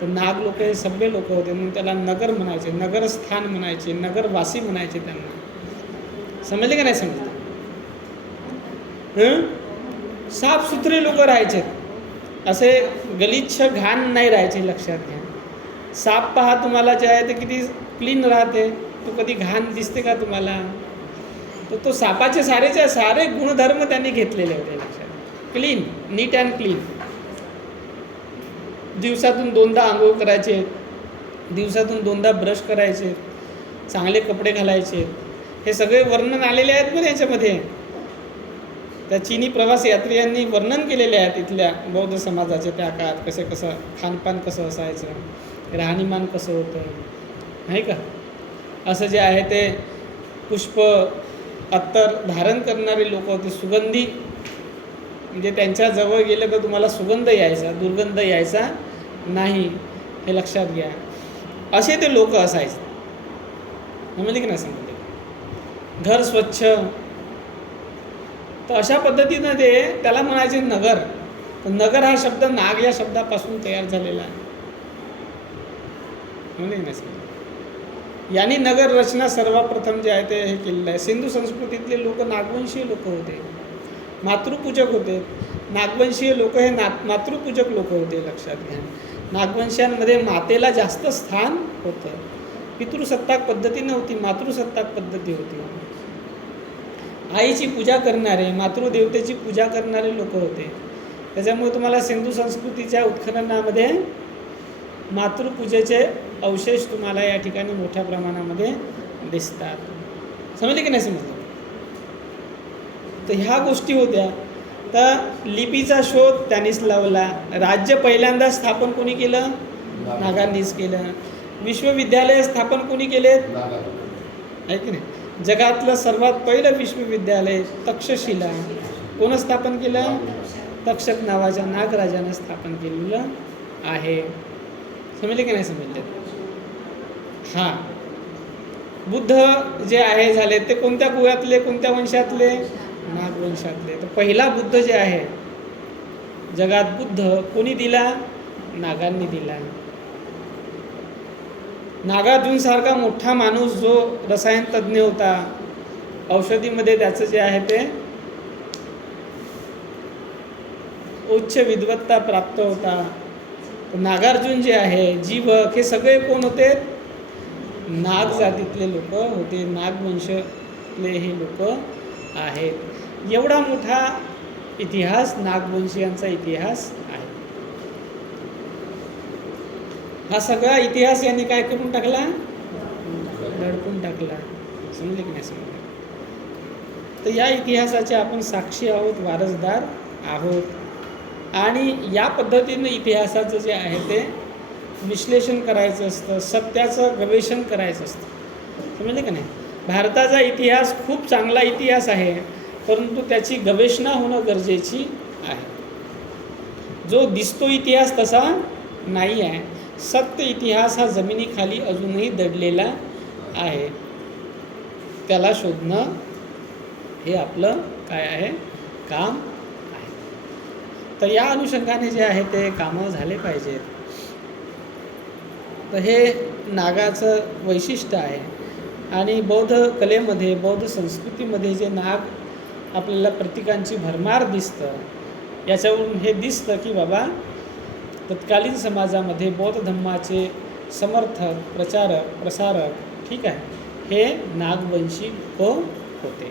तर नाग लोक हे सभ्य लोक होते म्हणून त्याला नगर म्हणायचे, नगरस्थान म्हणायचे, नगरवासी म्हणायचे त्यांना, समजले का नाही समजले. साफसुथरे लोक राहायचे, असे गलिच्छ घाण नाही राहायचे, लक्षात घ्या. साप पहा तुम्हाला जे आहे ते किती क्लीन राहते, तो कधी घाण दिसते का तुम्हाला. तर तो सापाचे सारे गुणधर्म त्यांनी घेतलेले होते, लक्षात. Clean, neat and clean. दिवसातून 2दा आंघोळ करायचे, दिवसातून 2दा ब्रश करायचे, चांगले कपडे घालायचे, हे सगळे वर्णन आलेले आहेत बरं याच्यामध्ये. त्या चीनी प्रवास यात्रियांनी वर्णन केलेले आहे तिथल्या बौद्ध समाजाचे, त्या काळात कसं खानपान कसं असायचं, राहणीमान कसं होतं, नाही का. असं जे आहे ते पुष्प अत्तर धारण करणारे लोक होते, सुगंधी, म्हणजे त्यांच्या जवळ गेलं तर तुम्हाला सुगंध यायचा, दुर्गंध यायचा नाही, हे लक्षात घ्या. असे ते लोक असायचे, समजले की नाही समजले. घर स्वच्छ, तर अशा पद्धतीनं ते त्याला म्हणायचे नगर. तर नगर हा शब्द नाग या शब्दापासून तयार झालेला आहे, समजले की नाही समजले. यांनी नगर रचना सर्वप्रथम जे आहे ते हे केलेलं आहे. सिंधू संस्कृतीतले लोक नागवंशीय लोक होते, मातृपूजक होते. नागवंशीय लोक हे मातृपूजक लोक होते, लक्षात घ्या. नागवंशांमध्ये मातेला जास्त स्थान होतं. पितृसत्ताक पद्धती नव्हती, मातृसत्ताक पद्धती होती. आईची पूजा करणारे, मातृदेवतेची पूजा करणारे लोक होते. त्याच्यामुळे तुम्हाला सिंधू संस्कृतीच्या उत्खननामध्ये मातृपूजेचे अवशेष तुम्हाला या ठिकाणी मोठ्या प्रमाणामध्ये दिसतात, समजले की नाही समजलं. तर ह्या गोष्टी होत्या. तर लिपीचा शोध त्यांनीच लावला. राज्य पहिल्यांदा स्थापन कोणी केलं, नागांनीच केलं. विश्वविद्यालय स्थापन कोणी केलेत, आहे की नाही. जगातलं सर्वात पहिलं विश्वविद्यालय तक्षशिला कोण स्थापन केलं, तक्षक नावाच्या नागराजानं स्थापन केलेलं आहे, समजले की नाही समजले. हां, बुद्ध जे आहे झाले ते कोणत्या कुळातले, कोणत्या वंशातले, नागवंशातले. तर पहिला बुद्ध जे आहे जगात, बुद्ध कोणी दिला, नागांनी दिला. नागार्जुनसारखा मोठा माणूस जो रसायन तज्ज्ञ होता, औषधीमध्ये त्याचं जे आहे ते उच्च विद्वत्ता प्राप्त होता. नागार्जुन जे आहे, जीवक, हे सगळे कोण होते? नाग जातीतले लोक होते, नागवंशातले हे लोक आहेत. एवढा मोठा इतिहास नागवंशीयांचा इतिहास आहे. हा सगळा इतिहास यांनी काय करून टाकला? दडपून टाकला. समजले की नाही समजले? तर या इतिहासाचे आपण साक्षी आहोत, वारसदार आहोत. आणि या पद्धतीनं इतिहासाचं जे आहे ते विश्लेषण करायचं असतं, सत्याचं गवेषण करायचं असतं. समजले का नाही? भारताचा इतिहास खूप चांगला इतिहास आहे, परंतु त्याची गवेषणा होणं गरजेची आहे. जो दिसतो इतिहास तसा नाही आहे. सत्य इतिहास हा जमिनीखाली अजूनही दडलेला आहे. त्याला शोधणं हे आपलं काय आहे? काम आहे. तर या अनुषंगाने जे आहे ते कामं झाले पाहिजेत. तर हे नागाचं वैशिष्ट्य आहे. आणि बौद्ध कलेमध्ये, बौद्ध संस्कृतीमध्ये जे नाग आपल्याला प्रतीकांची भरमार दिसतं, याच्यावरून हे दिसतं की बाबा तत्कालीन समाजामध्ये बौद्ध धम्माचे समर्थक, प्रचारक, प्रसारक, ठीक आहे, हे नागवंशी लोक होते.